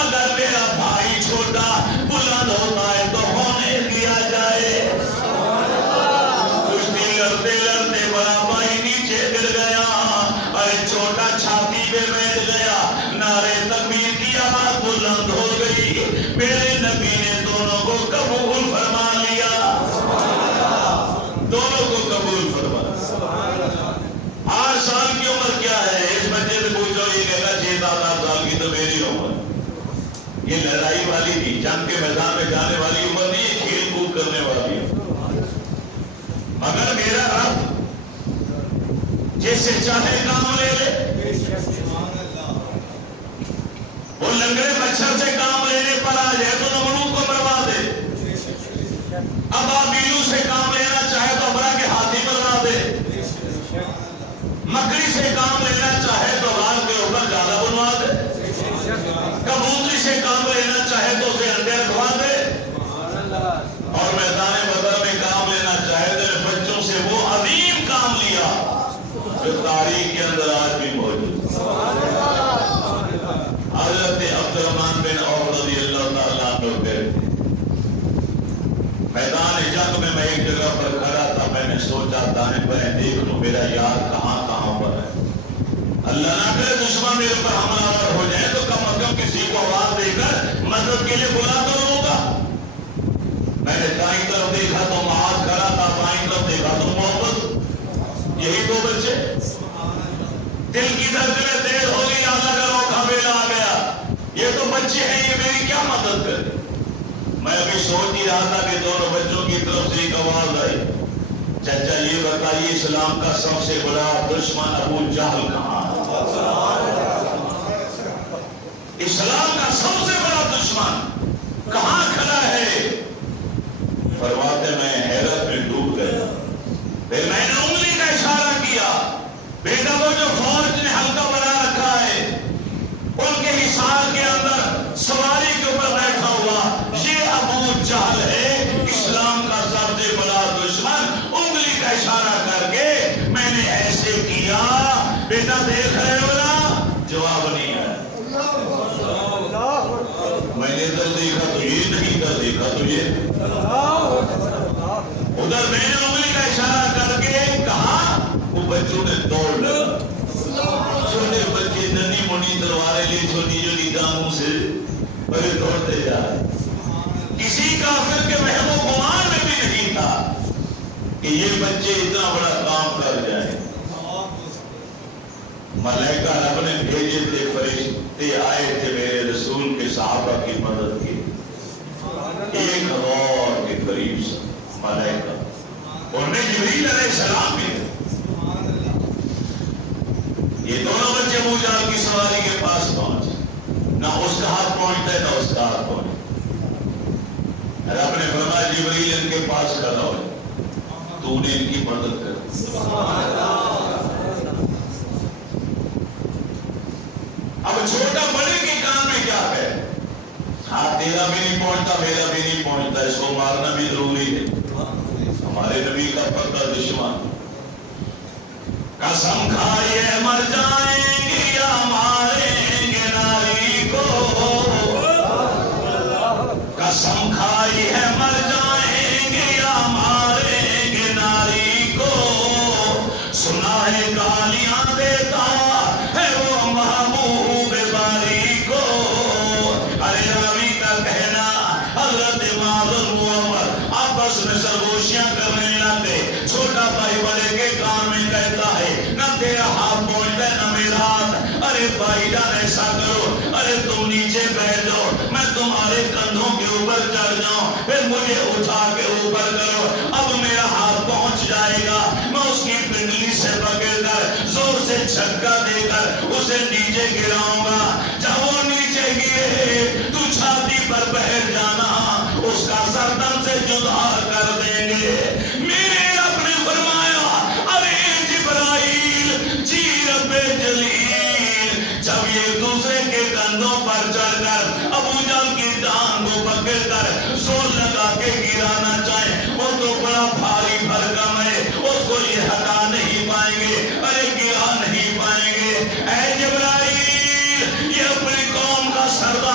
اگر میرا بھائی چھوٹا بلند ہوتا ہے تو ہونے دیا جائے. کشتی لڑتے لڑتے بڑا بھائی نیچے گر گیا. ارے چھوٹا چھاتی پہ بیٹھ گیا. نعرے تکبیر کی آواز بلند ہو گئی. میرے نبی نے دونوں کو قبول فرما لیا. دونوں کو قبول فرما. 8 سال کی عمر کیا ہے؟ اس بچے سے پوچھو، یہ کہتا 6-7 سال کی تو میری عمر. یہ لڑائی والی تھی، جنگ کے میدان میں جانے والی عمر نہیں، یہ کھیل کود کرنے والی. مگر میرا رب جس سے چاہے کام لے لے. وہ لنگڑے مچھر سے کام لینے پر آ جائے تو نمرود کو مروا دے. اب ابابیلو سے کام لینا چاہے تو ابرا کے ہاتھی مروا دے. مکڑی سے کام لینا چاہے تو غار کے اوپر جالا بنوا دے. کبوتری سے کام لینا چاہے تو اسے انڈے رکھوا دے. اور میدان بدر میں کام لینا چاہے تو بچوں سے وہ عظیم کام لیا جو تاریخ کے اندر آج بھی موجود. حضرت عبدالرحمن بن عوف رضی اللہ تعالیٰ عنہ کہتے میدان جنگ میں ایک جگہ پر کھڑا تھا. میں نے سوچا دائیں بائیں دیکھ لوں میرا یار کہاں پر ہے. اللہ نہ کرے دشمن میرے پر حملہ آور ہو جائے تو کم از کم کسی کو آواز دے کر مدد کے لیے بلا تو لوں گا. میں نے دائیں طرف دیکھا تو معاذ کھڑا تھا، بائیں طرف دیکھا تو محمد. یہی 2 بچے. دل کی دھڑکنیں تیز ہو گئی. اللہ کا روکھا بیلا آ گیا. یہ تو بچے ہیں، یہ میری کیا مدد کرے. میں ابھی سوچ ہی رہا تھا کہ دونوں بچوں کی طرف سے ایک آواز آئی، چچا یہ بتائیے اسلام کا سب سے بڑا دشمن ابو جہل کہاں ہے؟ اسلام کا سب سے بڑا دشمن کہاں کھڑا ہے؟ فرماتے میں حیرت میں ڈوب گیا. پھر میں نے انگلی کا اشارہ کیا، بیٹا وہ جو فوج نے حلقہ بنا رکھا ہے ان کے حصار کے اندر سواری کے اوپر بیٹھا ہوا یہ ابو جہل ہے، اسلام کا سب سے بڑا دشمن. انگلی کا اشارہ کر کے میں نے ایسے کیا. بیٹا دیکھ رہے ہو نا؟ جواب نہیں ہے. میں نے ادھر دیکھا تو یہ نہیں، ادھر دیکھا تو یہ. ادھر میں نے انگلی کا اشارہ کر کے کہا. وہ بچوں نے دوڑ لگا. چھوٹے بچے ننی منی تلواریں لی، چھوٹی چھوٹی ٹانگوں سے بڑے دوڑتے جا رہے. کسی کافر کے وہم و گمان میں بھی نہیں تھا کہ یہ بچے اتنا بڑا کام کر جائیں. ملائکہ رب نے بھیجے تھے، فرشتے آئے تھے میرے رسول کے صحابہ کی مدد کی. 1000 کے قریب سے ملائکہ، ان میں جبریل علیہ السلام بھی تھے. یہ دونوں بچے ابو جہل کی سواری کے پاس پہنچے. نہ اس کا ہاتھ پہنچتا ہے نہ اس کا ہاتھ پہنچتا. رب نے فرمایا جبریل ان کے پاس کھڑا ہو، تو نے ان کی مدد کر. اب چھوٹا بڑے کے کام میں کیا ہے؟ ہاتھ تیرا بھی نہیں پہنچتا، میرا بھی نہیں پہنچتا، اس کو مارنا بھی ضروری ہے. ہمارے نبی کا پکا دشمن. قسم کھائے مر جائیں گے یا ماریں گے ناری کو. قسم کھائی ہے مر جائیں گے یا ماریں گے ناری کو. سنا ہے گالیاں دیتا ہے وہ محبوب باری کو. ارے راوی کا کہنا حضرت معاذ محمد آپس میں سرگوشیاں کرنے لگے. چھوٹا بھائی بڑے کے کام میں کہتا ہے نہ تیرا ہاتھ پہنچتا ہے نہ میرا ہاتھ. ارے بھائی جان ایسا کرو، ارے تم نیچے بیٹھ جاؤ، میں تمہارے کندھوں کے اوپر چڑھ جاؤں، پھر مجھے اٹھا کے اوپر کرو. اب میرا ہاتھ پہنچ جائے گا، میں اس کی پنڈلی سے پکڑ کر زور سے جھٹکا دے کر اسے نیچے گراؤں گا. جب وہ نیچے گرے تو چھاتی پر بیٹھ جانا، اس کا سردن سے جدا کر دیں گے. میرے رب نے فرمایا ارے جبرائیل جی رب جلیل، جب یہ دوسرے کے کندھوں پر چڑھ کر ابو جہل کی ٹانگ کو پکڑ کر زور لگا کے گرانا چاہے، وہ تو بڑا بھاری بھرکم ہے، اس کو یہ ہٹا نہیں پائیں گے، ارے گرا نہیں پائیں گے. اے جبرائیل یہ اپنی قوم کا سردار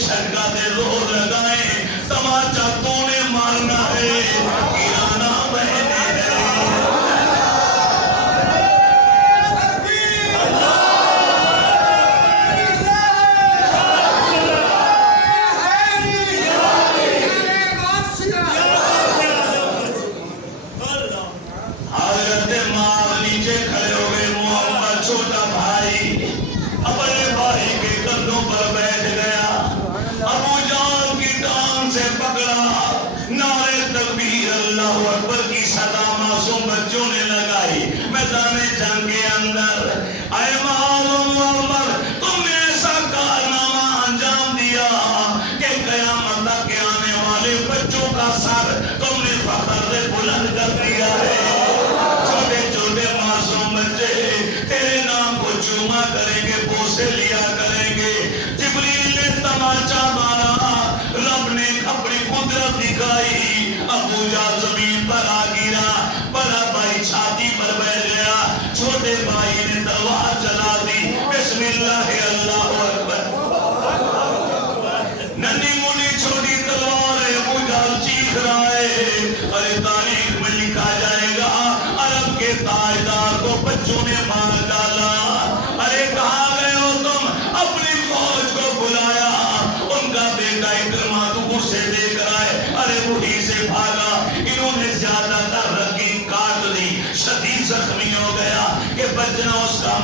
چھٹکا دے زور لگائیں تماچا تو نے مارنا ہے گرانا میں نے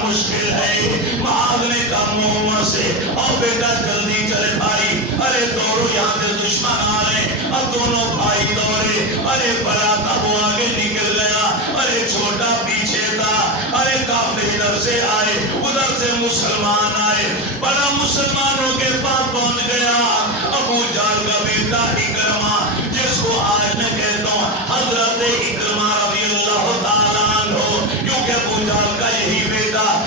مشکل ہے معاونے کا منہ سے اور بیٹا جلدی چلے بھائی ارے دوڑو یہاں سے دشمن آ رہے اب دونوں بھائی دوڑے ارے بڑا تھا وہ آگے نکل گیا ارے چھوٹا پیچھے تھا ارے کافر ادھر سے آئے ادھر سے مسلمان آئے بڑا مسلمانوں کے پاس پہنچ گیا ابو جہل کا بیٹا اکرمہ جس کو آج میں کہتا ہوں حضرت اکرمہ رضی اللہ تعالیٰ عنہ کیونکہ ابو جہل کا یہی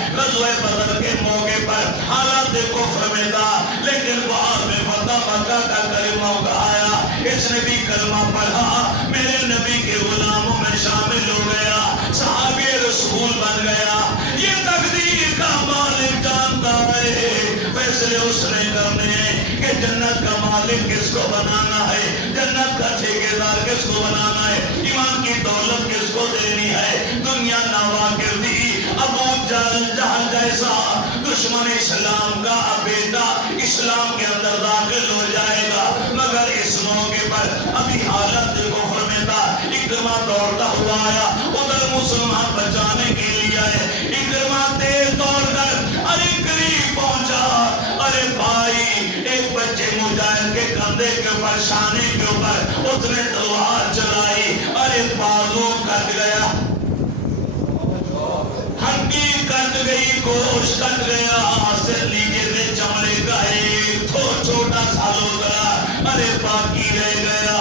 غزوہ بدر کے موقع پر حالات کفر میں تھا لیکن بعد میں فتح مکہ کا کلمہ اٹھایا اس نے بھی کلمہ پڑھا میرے نبی کے غلاموں میں شامل ہو گیا صحابی رسول بن گیا یہ تقدیر کا مالک جانتا ہے فیصلے اس نے کرنے ہیں کہ جنت کا مالک کس کو بنانا ہے جنت کا ٹھیکیدار کس کو بنانا ہے ایمان کی دولت کس کو دینی ہے دنیا ناواقفی ابو جہل جیسا دشمن اسلام کا بیٹا اسلام کے اندر داخل ہو جائے گا مگر اس موقع پر ابھی حالت کفر میں تھا اکرمہ دوڑتا ہوا آیا ادھر مسلمان بچانے کے لیے آئے اکرمہ تیز دوڑ کر ارے قریب پہنچا ارے بھائی ایک بچے مجاہد کے کندھے کے اوپر شانے کے اوپر اس نے تلوار چلائی ارے بازو کٹ گیا ہڈی کٹ گئی گوشت کٹ گیا سے نیچے سے چمڑے کا ایک چھوٹا سا لوترا ارے باقی رہ گیا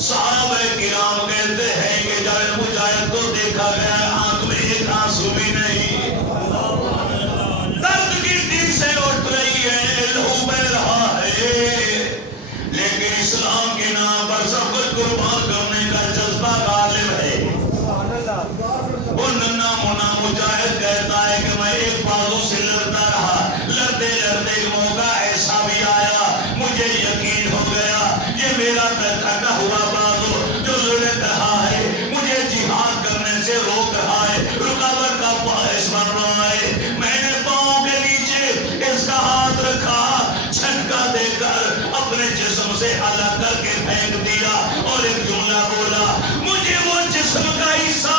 صحابہ کرام کہتے ہیں کہ جب مجاہد کو دیکھا گیا آنکھ میں ایک آنسو بھی نہیں درد کی دل سے اٹھ رہی ہے لہو بہ رہا ہے لیکن اسلام کے نام پر سب کچھ قربان کرنے کا جذبہ غالب ہے وہ ننا مونا مجاہد کہتا ہے کہ میں ایک بازو سے لڑتا رہا لڑتے لڑتے ایک موقع ایسا بھی آیا مجھے یقین ہو گیا یہ میرا کٹا ہوا بازو جو لڑ رہا ہے مجھے جہاد کرنے سے روک رہا ہے رکاوٹ کا باعث بن رہا ہے میں نے پاؤں کے نیچے اس کا ہاتھ رکھا چھٹکا دے کر اپنے جسم سے الگ کر کے پھینک دیا اور ایک جملہ بولا مجھے وہ جسم کا حصہ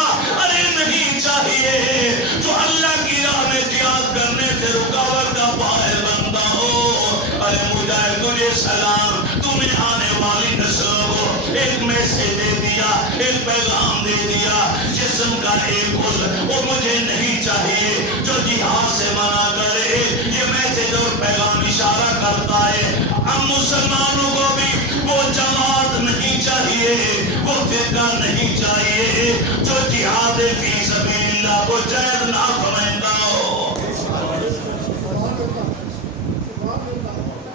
چاہیے جو اللہ کی راہ میں جہاد کرنے سے رکاوٹ کا باعث بنتا ہو ارے مجاہد تجھے سلام تو نے آنے والی نسلوں کو ایک میسج دے دیا ایک پیغام دے دیا جسم کا ایک عضو وہ مجھے نہیں چاہیے جو جہاد سے منع کرے یہ میسج اور پیغام اشارہ کرتا ہے ہم مسلمانوں کو بھی وہ جماعت نہیں چاہیے وہ فرقہ نہیں چاہیے جو جہاد فی سبیل اللہ کو جائز نہ سمجھتا ہو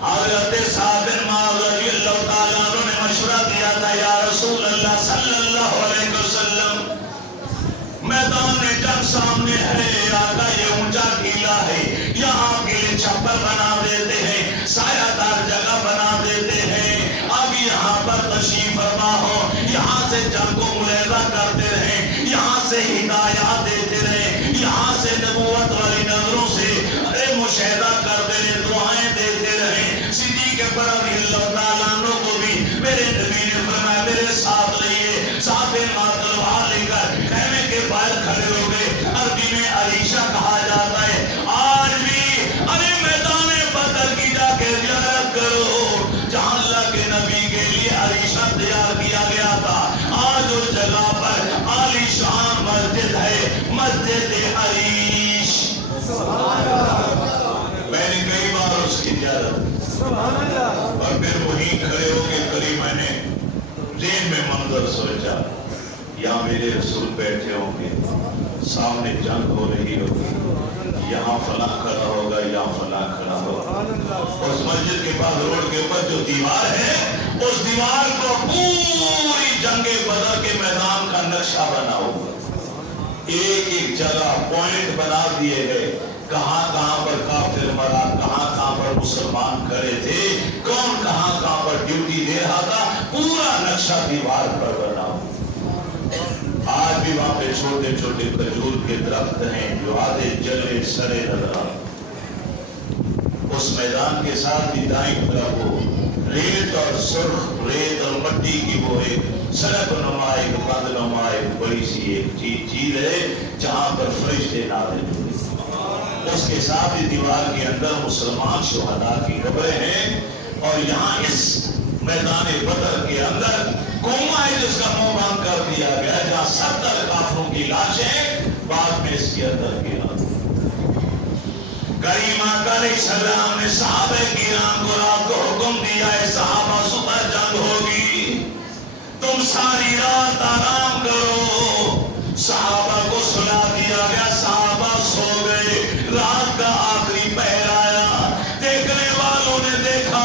حضرت سعد بن معاذ رضی اللہ تعالیٰ عنہ نے مشورہ دیا تھا یا رسول اللہ صلی اللہ علیہ وسلم میدان جنگ سامنے ہے آقا یہ اونچا قلعہ ہے یہاں کے لیے چھپر بنا دیتے ہیں سے ہدایات دیتے رہے، یہاں سے نبوت والی نظروں سے مشاہدہ کرتے رہے، دعائیں دیتے رہے۔ صدیق اکبر رضی اللہ تعالیٰ عنہ کو بھی میرے نبی نے فرمایا میرے ساتھ رہیے، ساتھ تلوار لے کر خیمے کے باہر کھڑے ہو گئے۔ عربی میں عریشہ کہا جاتا ہے۔ آج بھی ارے میدان بدر کی جا کے زیارت کرو جہاں اللہ کے نبی کے لیے عریشہ تیار کیا گیا تھا۔ آج اس جگہ پر عالی شان مسجد ہے، مسجد عریش۔ میں نے کئی بار اس کی زیارت اور پھر وہیں کھڑے ہو کے قریب میں نے ذہن میں منظر سوچا، یہاں میرے رسول بیٹھے ہوں گے، سامنے جنگ ہو رہی ہوگی، یہاں فلاں کھڑا ہوگا، یہاں فلاں کھڑا ہوگا۔ اس مسجد کے پاس روڈ کے اوپر جو دیوار ہے، اس دیوار کو پوری جنگ بدر کے میدان کا نقشہ بنا ہوگا، ایک ایک جگہ پوائنٹ بنا دیے گئے، کہاں کہاں پر کافر مرا، کہاں کہاں پر مسلمان کھڑے تھے، کون کہاں کہاں پر ڈیوٹی دے رہا تھا، پورا نقشہ دیوار پر بنا ہوا۔ آج بھی وہاں پہ چھوٹے چھوٹے کھجور کے درخت ہیں جو آدھے جلے سڑے نظر آتے۔ اس میدان کے ساتھ ہی دائیں طرف وہ ریت اور سرخ ریت اور مٹی کی وہ ایک سڑک نما ایک بند نما ایک بڑی سی ایک چیز ہے جہاں پر فرشتے نازل ہوئے۔ اس کے ساتھ ہی دیوار کے اندر مسلمان شہداء کی قبریں ہیں، اور یہاں اس میدان بدر کے اندر کنواں ہے جس کا منہ بند کر دیا گیا، جہاں 70 کافروں کی لاشیں بعد میں اس کے اندر گرا۔ کریم آقا علیہ السلام نے صحابہ کرام کو رات کو حکم دیا ہے، صحابہ صبح جنگ ہوگی، تم ساری رات آرام کرو۔ صحابہ کو سلا دیا گیا، صحابہ سو گئے۔ رات کا آخری پہر آیا، دیکھنے والوں نے دیکھا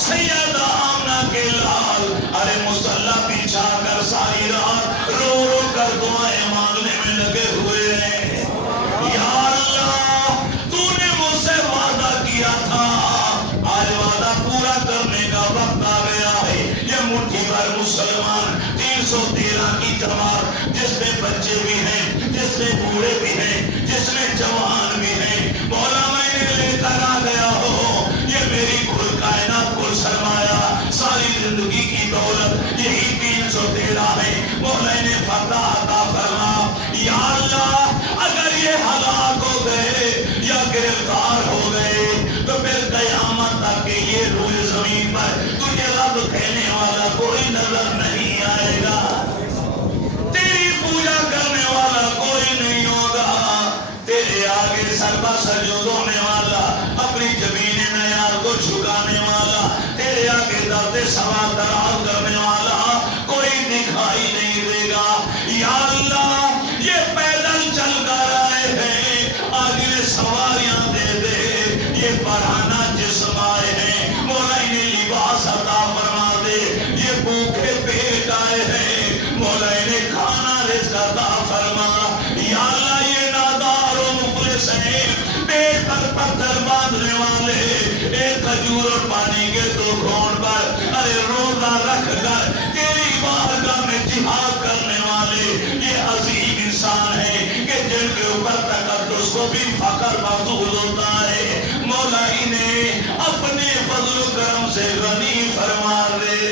سیدہ آمنہ کے لال ارے مصلی بچھا کر ساری رات رو رو کر دعائیں مانگنے میں لگے ہوئے ہیں۔ یا اللہ تو نے مجھ سے وعدہ کیا تھا، آج وعدہ پورا کرنے کا وقت آ گیا ہے۔ یہ مٹھی بھر مسلمان 313 کی جماعت، جس میں بچے بھی ہیں، جس میں بوڑھے بھی ہیں، جس میں جوان بھی ہیں، مولا میں نے لے کر آ گیا ہو۔ یہ میری کل کائنات کل سرمایہ ساری زندگی کی دولت یہی 313 ہے، مولا نے فتح عطا فرما۔ یا اللہ اگر یہ ہلاک ہو گئے یا گرفتار ہو گئے تو پھر قیامت تک کے یہ روئے زمین پر تجھے رب کہنے والا کوئی نظر نہیں آئے گا، تیری پوجا کرنے والا کوئی نہیں ہوگا، تیرے آگے سربا سجود ہونے والا، اپنی زمین نیاز کو جھکانے والا، تیرے آگے درد سوا دراز کرنے والا کوئی دکھائی نہیں دے گا۔ یا اللہ یہ پیدل چل کر آئے ہیں، آگے سواریاں دے دے، یہ پرانا جسم آئے ہیں، مولا انہیں لباس عطا فرما دے، یہ بھوکے پیٹ آئے ہیں، مولا انہیں کھانا رزق عطا فرما۔ یا اللہ یہ نادار و مفلس ہیں، پیٹ پر پتھر باندھنے والے، ایک کھجور اور پانی کے 2 گھونٹ پر ارے روزہ رکھ کر تیری بارگاہ میں جہاد کرنے والے یہ عظیم انسان ہیں کہ جن کے اوپر تقدس کو بھی فخر محسوس ہوتا ہے۔ مولا انہیں اپنے فضل و کرم سے غنی فرما دے۔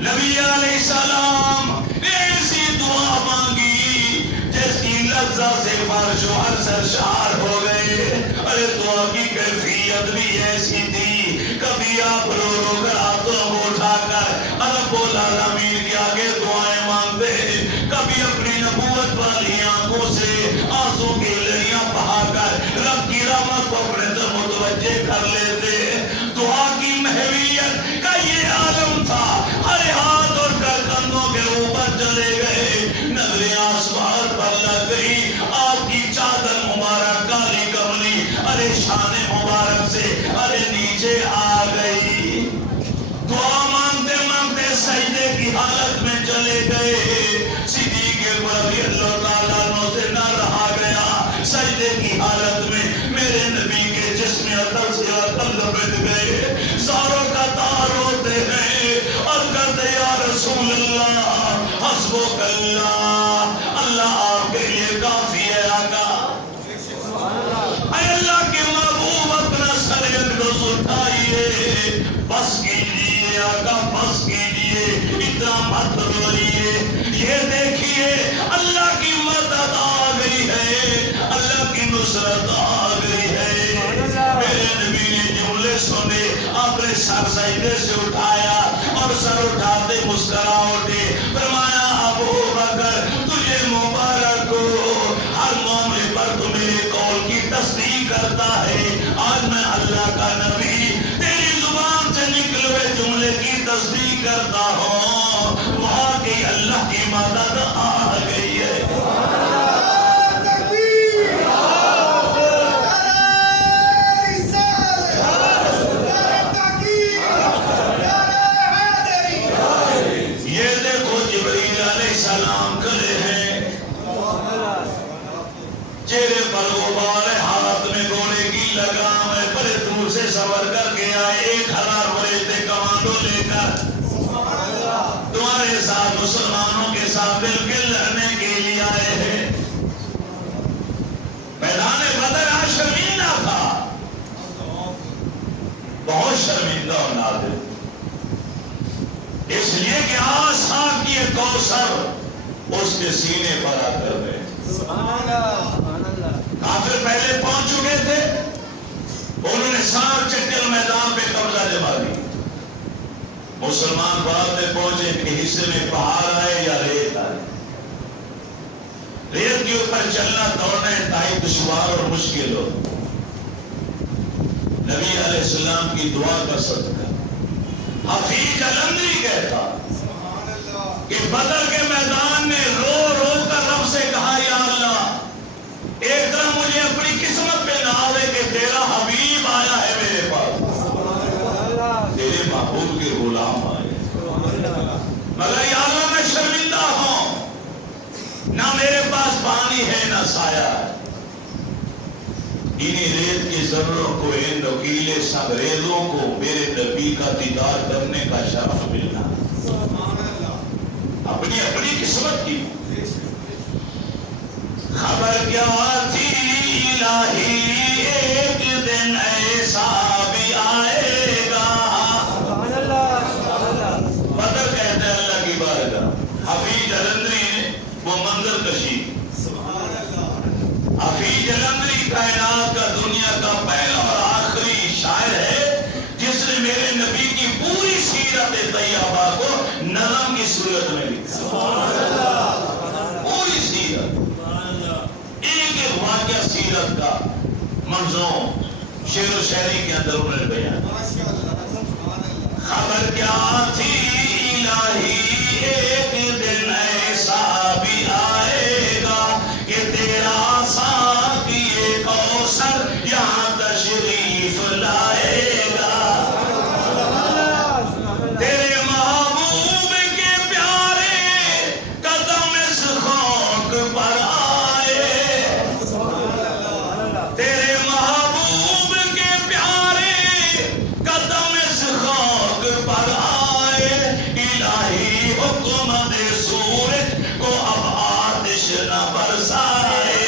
نبی علیہ السلام نے ایسی دعا مانگی جس کی لذت سے فرش و عرش سرشار ہو گئے۔ ارے دعا کی کیفیت بھی ایسی تھی، کبھی آپ رو رو کر ہاتھوں اٹھا کر رب العالمین کے آگے دعائیں مانگتے، کبھی اپنی نبوت والی آنکھوں سے آنسو کی لہریاں بہا کر رب کی رحمت کو اپنے طرف متوجہ کر لیتے۔ دعا کی محویت کا یہ عالم تھا، ہر ہاتھ اور کندھوں کے اوپر چلے گئے، نظریں آسمان پر لگ گئی، آپ کی چادر مبارک کالی کملی ارے شان مبارک سے ارے نیچے آ گئی۔ دعا مانگتے مانگتے سجدے کی حالت میں چلے گئے، صدیق رضی اللہ تعالیٰ عنہ سے نہ رہا گیا، سجدے کی حالت میں میرے نبی کے جسم عقل سے عقل لپٹ گئے، زاروں کا تار ہوتے ہیں اور کہتے یا رسول اللہ حسبک سنے اپنے سر سجدے سے اٹھایا اور سر اٹھاتے مسکرا اٹھے. فرمایا ابو بکر تجھے مبارک ہو، ہر مومن پر تو میرے قول کی تصدیق کرتا ہے. آج میں اللہ کا نبی تیری زبان سے نکلے ہوئے جملے کی تصدیق کرتا ہوں. وہاں کی اللہ کی مدد آ گئی ہے. چہرے پر غبار ہے، ہاتھ میں گھوڑے کی لگام ہے، بڑے دور سے سفر کر کے آئے 1000 فرشتے کمانڈو لے کر تمہارے ساتھ مسلمانوں کے ساتھ مل کے لڑنے کے لیے آئے ہیں. میدان بدر آج شرمندہ تھا، بہت شرمندہ اور نادر، اس لیے کہ آسان کی کوثر اس کے سینے پر آ کر رہے. کافر پہلے پہنچ چکے تھے، انہوں نے سار چکر میدان پہ قبضہ جما دی. مسلمان بعد میں پہنچے کہ حصے میں پہاڑ آئے یا ریت آئے. ریت کے اوپر چلنا دوڑنا انتہائی دشوار اور مشکل ہو. نبی علیہ السلام کی دعا کا صدقہ حفیظ جلندری کہتا کہ بدر کے میدان میں رو رو کر رب سے کہا یا اللہ ایک طرح مجھے اپنی قسمت پہ ناز ہے کہ تیرا حبیب آیا ہے میرے پاس، تیرے محبوب کے غلام آئے، مگر یا اللہ میں شرمندہ ہوں، نہ میرے پاس پانی ہے نہ سایہ ہے. انہی ریت کے ذروں کو ان نکیلے سنگریزوں کو میرے نبی کا دیدار کرنے کا شرف ملنا. اپنی اپنی قسمت کی خبر کیا تھی الہی ایک دن ایسا بھی آئے گا. بدر کہتے ہیں اللہ کی بارگاہ. حفیظ جلندری نے وہ منظر کشی. حفیظ جلندری کائنات کا دنیا کا پہلا اور آخری شاعر ہے جس نے میرے نبی کی پوری سیرت طیبہ کو نظم کی صورت میں لکھا. پوری سیرت ایک ایک واقعہ سیرت کا منظوم شعر و شاعری کے اندر انہوں نے بیان. خبر کیا تھی الہی ایک دن ایسا بھی آئے گا کہ تیرا ساقی کوثر یہاں تشریف لائے گا. تیرے محبوب کے پیارے قدم اس خاک پر آئے. تیرے محبوب کے پیارے قدم اس خاک پر آئے. الہی حکم دے سورج کو اب آتش نہ برسائے.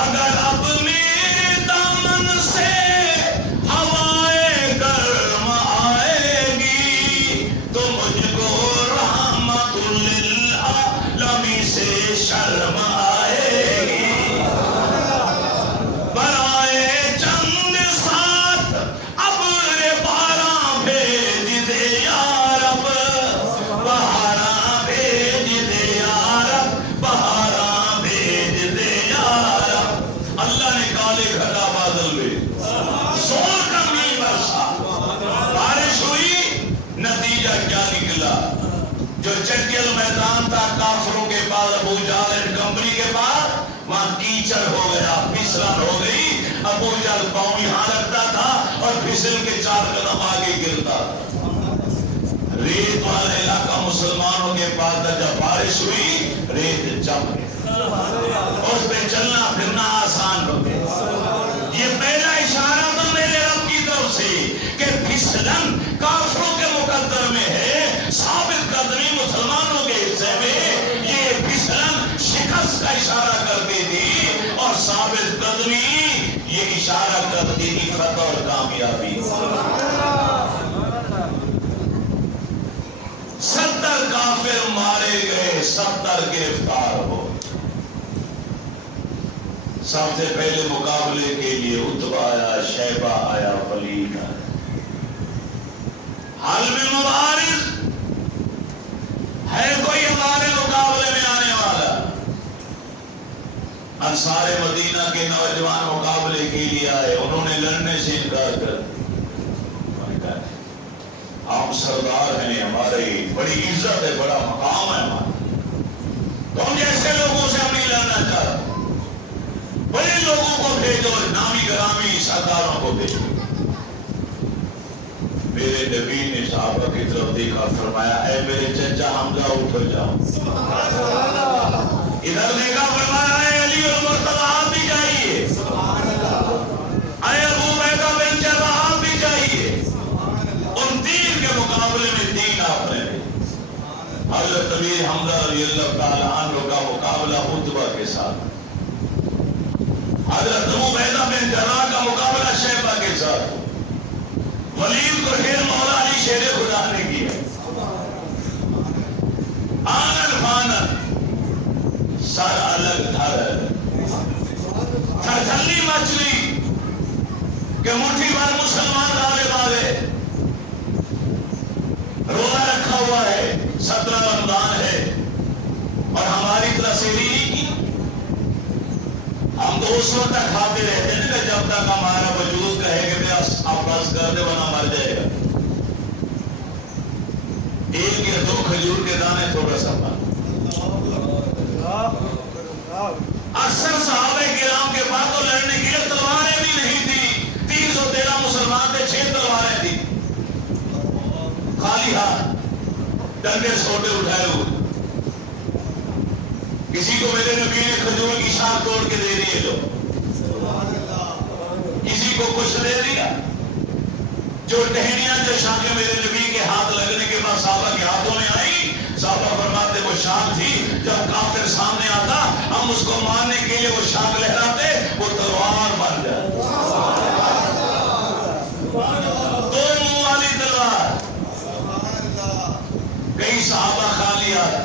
اگر اب میرے دامن سے ہوائے گرم آئے گی تو مجھ کو رحمت للعالمین سے شرم آئے گی. برائے چند ساتھ ابر باران بھیج دے یا رب، بہاراں بھیج دے یا رب، بہاراں بھیج دے یا رب. اللہ نے کالے گھٹا بادل میں زور کا مینہ برسا، بارش ہوئی، نتیجہ کیا نکلا؟ جو چٹیل میدان تھا کافروں کے پاس، ابو جہل کمبری کے پاس، وہاں کیچڑ ہو گیا، پھسلن ہو گئی. ابو جہل پاؤں یہاں رکھتا تھا اور پھسل کے 4 قدم آگے گرتا تھا. ریت والا علاقہ مسلمانوں کے پاس تھا. جب بارش ہوئی ریت جم گئی، اس پہ چلنا پھرنا آسان ہو گیا. یہ پہلا اشارہ تو میرے رب کی طرف سے کہ پھسلن کافروں کے مقدر میں ہے، ثابت قدمی مسلمانوں کے حصے میں. یہ پھسلن شکست کا اشارہ کرتی تھی اور ثابت قدمی یہ اشارہ کرتی تھی فتح اور کامیابی. 70 کافر مارے گئے، 70 گرفتار ہو. سب سے پہلے مقابلے کے لیے اتبا آیا، شیبہ آیا، ولید آیا۔ حل میں مبارز ہے کوئی ہمارے مقابلے میں آنے والا؟ انصار مدینہ کے نوجوان مقابلے کے لیے آئے، انہوں نے لڑنے سے انکار کر دیا۔ ہم سردار ہیں، ہماری بڑی عزت ہے، بڑا مقام ہے ہمارا، تو ہم جیسے لوگوں سے ہم نہیں لڑنا چاہتے، بڑے لوگوں کو بھیجو، نامی گرامی سرداروں کو بھیجو۔ میرے نبی نے صحابہ کی طرف دیکھا، فرمایا اے میرے چچا حمزہ اٹھ جاؤ۔ ادھر دیکھا، فرمایا اے علی اور مرتضی آپ بھی جائیے، اے ابو عبیدہ بن جراح آپ بھی جائیے۔ ان تین کے مقابلے میں تین آپ نے، حضرت امیر حمزہ رضی اللہ تعالی عنہ کا مقابلہ اتبا کے ساتھ، حضرت ابو عبیدہ بن جراح کا مقابلہ شیبہ کے ساتھ، ولید کو خیر مولا علی شیر خدا نے کیا۔ آنن فانن سر الگ دھر، تھرتھلی مچلی کہ مٹھی بھر مسلمان غالب آ گئے۔ روزہ رکھا ہوا ہے، 17 رمضان ہے، اور ہماری طرح سیری نہیں کی۔ ہم تو اس وقت تک کھاتے رہتے ہیں کہ جب تک ہمارا وجود کہے کہ اب بس کر دے ورنہ مر جائے گا۔ ایک یا دو کھجور کے دانے تھوڑا سا پا۔ اکثر صحابہ کرام کے پاس تو لڑنے کے لیے تلواریں بھی نہیں تھی، 313 مسلمان تھے، 6 تلواریں تھی، خالی ہاتھ، ڈنڈے چھوٹے اٹھائے ہوئے۔ کسی کو میرے نبی نے کھجور کی شاخ توڑ کے دے دیے، لو کسی کو کچھ دے دیا۔ جو ٹہنیاں جو شاخیں میرے نبی کے ہاتھ لگنے کے بعد صحابہ کے ہاتھوں میں آئی، صحابہ فرماتے وہ شاخ تھی، جب کافر سامنے آتا ہم اس کو مارنے کے لیے وہ شاخ لہراتے، وہ تلوار بن جاتی، دو منہ والی تلوار۔ کئی صحابہ خالی آتے،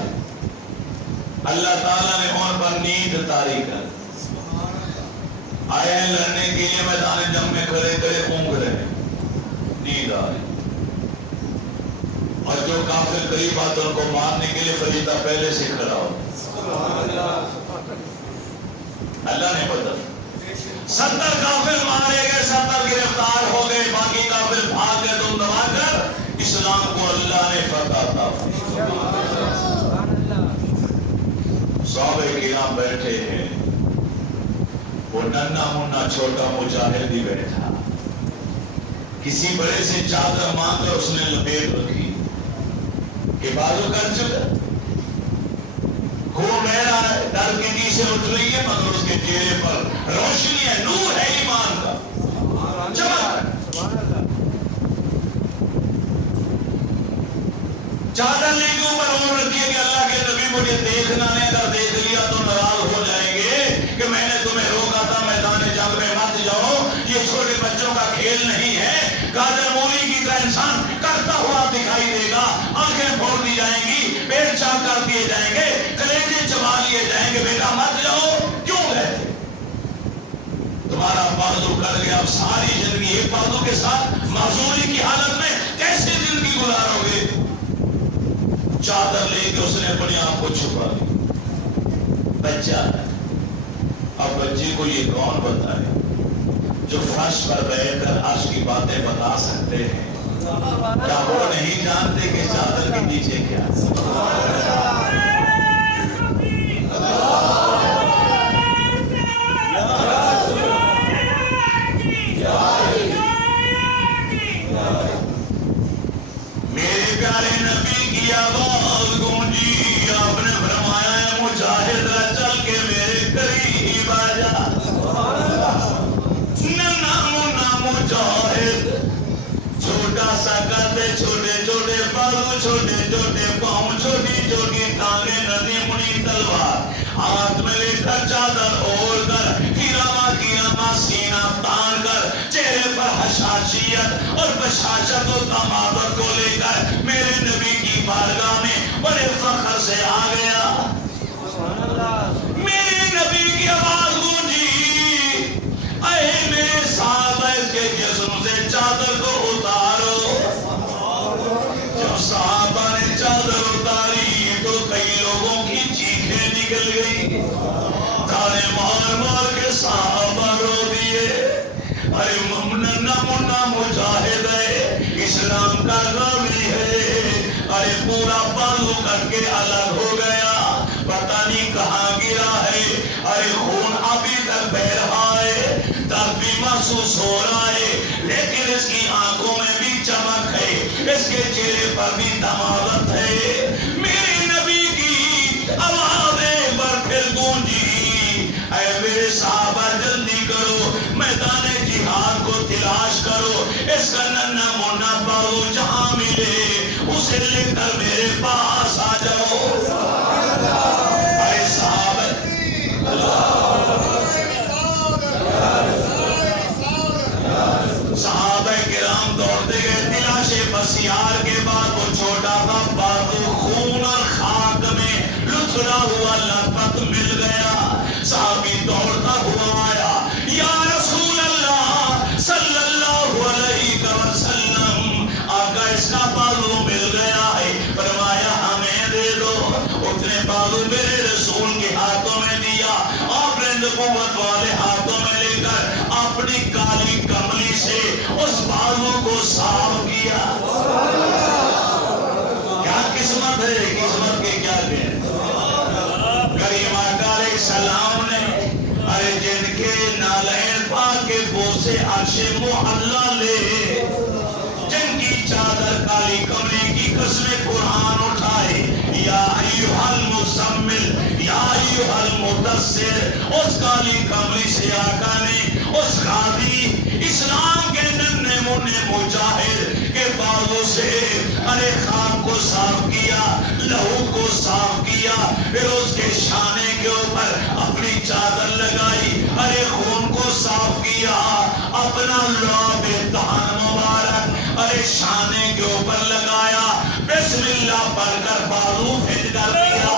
اللہ تعالیٰ نے ان پر نیند طاری کر، آئے ہیں لڑنے کے لیے، میدان جنگ میں کھڑے کھڑے اونگ رہے، نیند آئی، اور جو کافر قریب آتے ان کو مارنے کے لیے فرشتہ پہلے سے کھڑا ہو۔ اللہ نے بدل 70 کافر مارے گئے، 70 گرفتار ہو گئے، باقی کافر بھاگ گئے، تم دبا کر اسلام کو اللہ نے فتح تھا۔ صحابہ کرام بیٹھے ہیں، وہ ننھا منا چھوٹا مجاہد ہی بیٹھا، کسی بڑے سے چادر مانگ کر اس نے لپیٹ رکھی کہ بازو کر چکا، خون بہ رہا ہے، ڈر کی نیسیں اٹھ رہی ہے، مگر اس کے چہرے پر روشنی ہے، نور ہے ایمان کا، چمک۔ چادر لے کے اوپر اوڑھ رکھی ہے کہ اللہ کے نبی مجھے دیکھنا نہیں، اگر دیکھ لیا تو ناراض ہو جائیں گے کہ میں نے تمہیں روکا تھا میدان جنگ میں مت جاؤ، یہ چھوٹے بچوں کا کھیل نہیں ہے۔ گاجر مولی کی طرح انسان کرتا ہوا دکھائی دے گا، آنکھیں پھوڑ دی جائیں گی، پیٹ چاک کر دیے جائیں گے، کلیجے چبا لیے جائیں گے، بیٹا مت جاؤ۔ کیوں گئے تھے؟ تمہارا بازو کر گیا، اب ساری زندگی ایک بازو کے ساتھ معذوری کی حالت میں کیسے زندگی گزارو گے؟ چادر لے کے اس نے اپنے آپ کو چھپا لی، بچہ ہے۔ اب بچے کو یہ کون بتائے جو فرش پر بیٹھ کر عرش کی باتیں بتا سکتے ہیں؟ کیا وہ نہیں جانتے کہ چادر کے نیچے کیا ہے؟ میرے پیارے نبی کی آواز گونجی، آپ نے فرمایا ہے مجاہد چل کے میرے قریب آ جا۔ ننھا منا مجاہد، چھوٹا سا قد، چھوٹے چھوٹے بازو، چھوٹے چھوٹے پاؤں، چھوٹی چھوٹی ٹانگیں، ننھی منی تلوار ہاتھ میں لے کر، چادر اوڑھ کر، کرامہ کرامہ سینہ تان کر، چہرے پر حشاشیت اور بشاشت و تمادت کو لے کر میرے نبی کی بارگاہ میں بڑے فخر سے آ گیا۔ میرے نبی کی آواز گونجی، نکل گئی، تانے مار مار کے صحابہ رو دیے. ارے منا مجاہد ہے، اسلام کا غازی ہے، ارے پورا بازو کر کے الگ ہو گیا، پتہ نہیں کہاں گرا ہے. ارے خون ابھی تک بہ رہا ہے، درد بھی محسوس ہو رہا ہے، لیکن اس کی آنکھوں میں بھی چمک ہے، اس کے چہرے پر بھی دماغت ہے. میرے نبی کی آواز ایک بار پھر گونجی، اے میرے صحابہ جلدی کرو، میدان جہاد کو تلاش کرو، اس کا ننھا منا بازو جہاں ملے اسے لے کر میرے پاس آ جاؤ. ارے صحابہ کرام دوڑتے گئے، تلاشے بسیار کے بعد وہ چھوٹا سا بازو خون اور خاک میں لتھڑا ہوا لپٹ مل گیا. صحابی دوڑتا ہوا آیا، یا رسول اللہ صلی اللہ علیہ وسلم، آقا اس کا بازو مل گیا ہے. فرمایا ہمیں دے دو. اس نے بازو میرے رسول کے ہاتھوں میں دیا. آپ نے نبوت والے ہاتھوں میں لے کر اپنی کالی کملی سے اس بازو کو صاف کیا. کیا قسمت ہے، قسمت کے کیا دن. کریم آقا علیہ السلام نے ارے جن کے نالین پاک کے بوسے عرش معلا لے، جن کی چادر کالی کملی کی قسم قرآن اٹھائے، یا ایھا المزمل یا ایھا المدثر، اس کالی کملی سے آقا نے اس غازی اسلام کے ننھے منے مجاہد کے بازو سے ارے خاک کو صاف کیا، لہو کو صاف کیا، پھر اس کے شانے کے اوپر اپنی چادر لگائی، ارے خون کو صاف کیا، اپنا لعاب دہن مبارک ارے شانے کے اوپر لگایا، بسم اللہ پڑھ کر بازو پھینک کر دیا.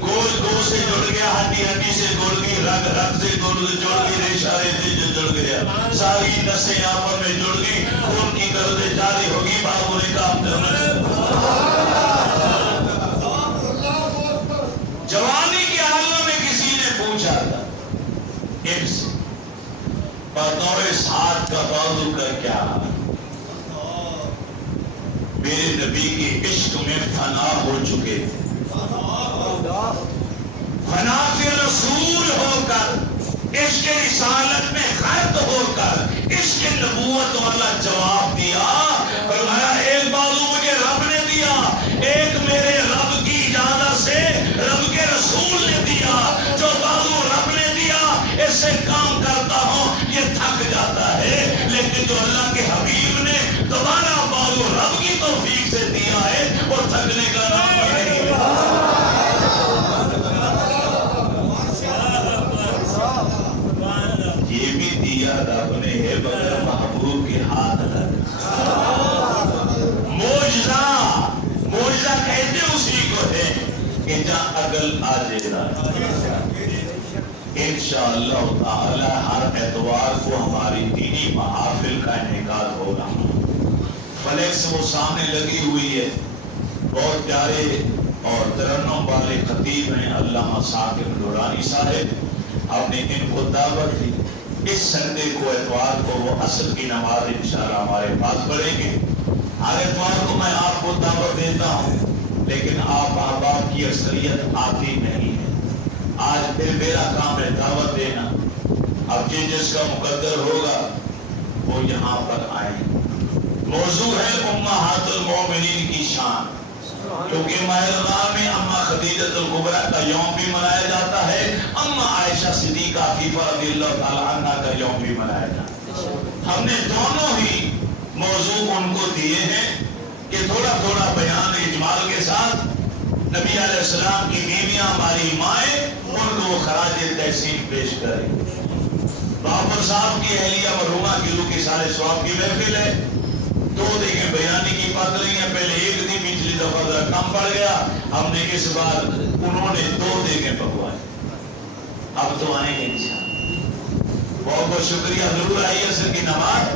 گوشت سے جڑ گیا، ہڈی ہڈی سے جڑ گئی، رگ رگ سے جڑ گئی، ریشہ ریشے سے جڑ گیا، ساری نسیں آپس میں جڑ گئی، خون کی گردیں جاری ہوگی. بابو نے کام کرنا. جوانی کے عالم میں کسی نے پوچھا تھا ان سے، بطور ساتھ کا بازو کا کیا حال. میرے نبی کے عشق میں فنا ہو چکے تھے، فنا سے رسول ہو کر، عشق رسالت میں غرق ہو کر عشق نبوت والا جواب دیا. فرمایا ایک بازو مجھے رب نے دیا، ایک میرے رب کی اجازت سے رب کے رسول نے دیا. جو بازو رب نے دیا اس سے کام کرتا ہوں یہ تھک جاتا ہے، لیکن جو اللہ کے حبیب نے دوبارہ بازو رب کی توفیق سے دیا ہے وہ تھکنے کا نام نہیں. یہ بھی دیا رب نے ہے مگر محبوب کے ہاتھ لگا. معجزہ کہتے اسی کو ہے کہ جہاں عقل آ جائے. انشاءاللہ تعالی ہر اتوار کو ہماری دینی محافل کا انعقاد ہوگا. فلیکس وہ سامنے لگی ہوئی ہے، بہت پیارے اور ترنم والے خطیب ہیں علامہ ثاقب نورانی صاحب، آپ نے ان کو دعوت دی. اس سنڈے کو اتوار کو وہ عصر کی نماز انشاءاللہ ہمارے پاس پڑھیں گے. ہر اتوار کو میں آپ کو دعوت دیتا ہوں، لیکن آپ احباب کی اکثریت آتی نہیں ہے. آج پھر میرا کام ہے دعوت دینا. اب جس کا مقدر ہوگا وہ یہاں پر آئیں. موضوع ہے امہات المومنین کی شان، کیونکہ ماہ رمضان میں اماں خدیجۃ الکبریٰ کا یوم بھی منایا جاتا ہے، اماں عائشہ صدیقہ عفیفہ رضی اللہ تعالی عنہ کا یوم بھی منایا جاتا ہے. ہم نے دونوں ہی موضوع ان کو دیے ہیں کہ تھوڑا تھوڑا بیان اجمال کے ساتھ نبی علیہ السلام کی بیویاں ہماری مائیں ان کو خراج تحسین پیش کریں. بابر صاحب کی اہلیہ مرحومہ کی روح کی سارے ثواب کی محفل ہے. دو دیگیں بیانی کی پک رہی ہیں، پہلے ایک دی، پچھلی دفعہ ذرا کم پڑ گیا، ہم نے اس بار انہوں نے 2 دیگیں پکوائی، اب تو آئیں گے انشاءاللہ۔ بہت بہت شکریہ، ضرور آئیے اثر کی نماز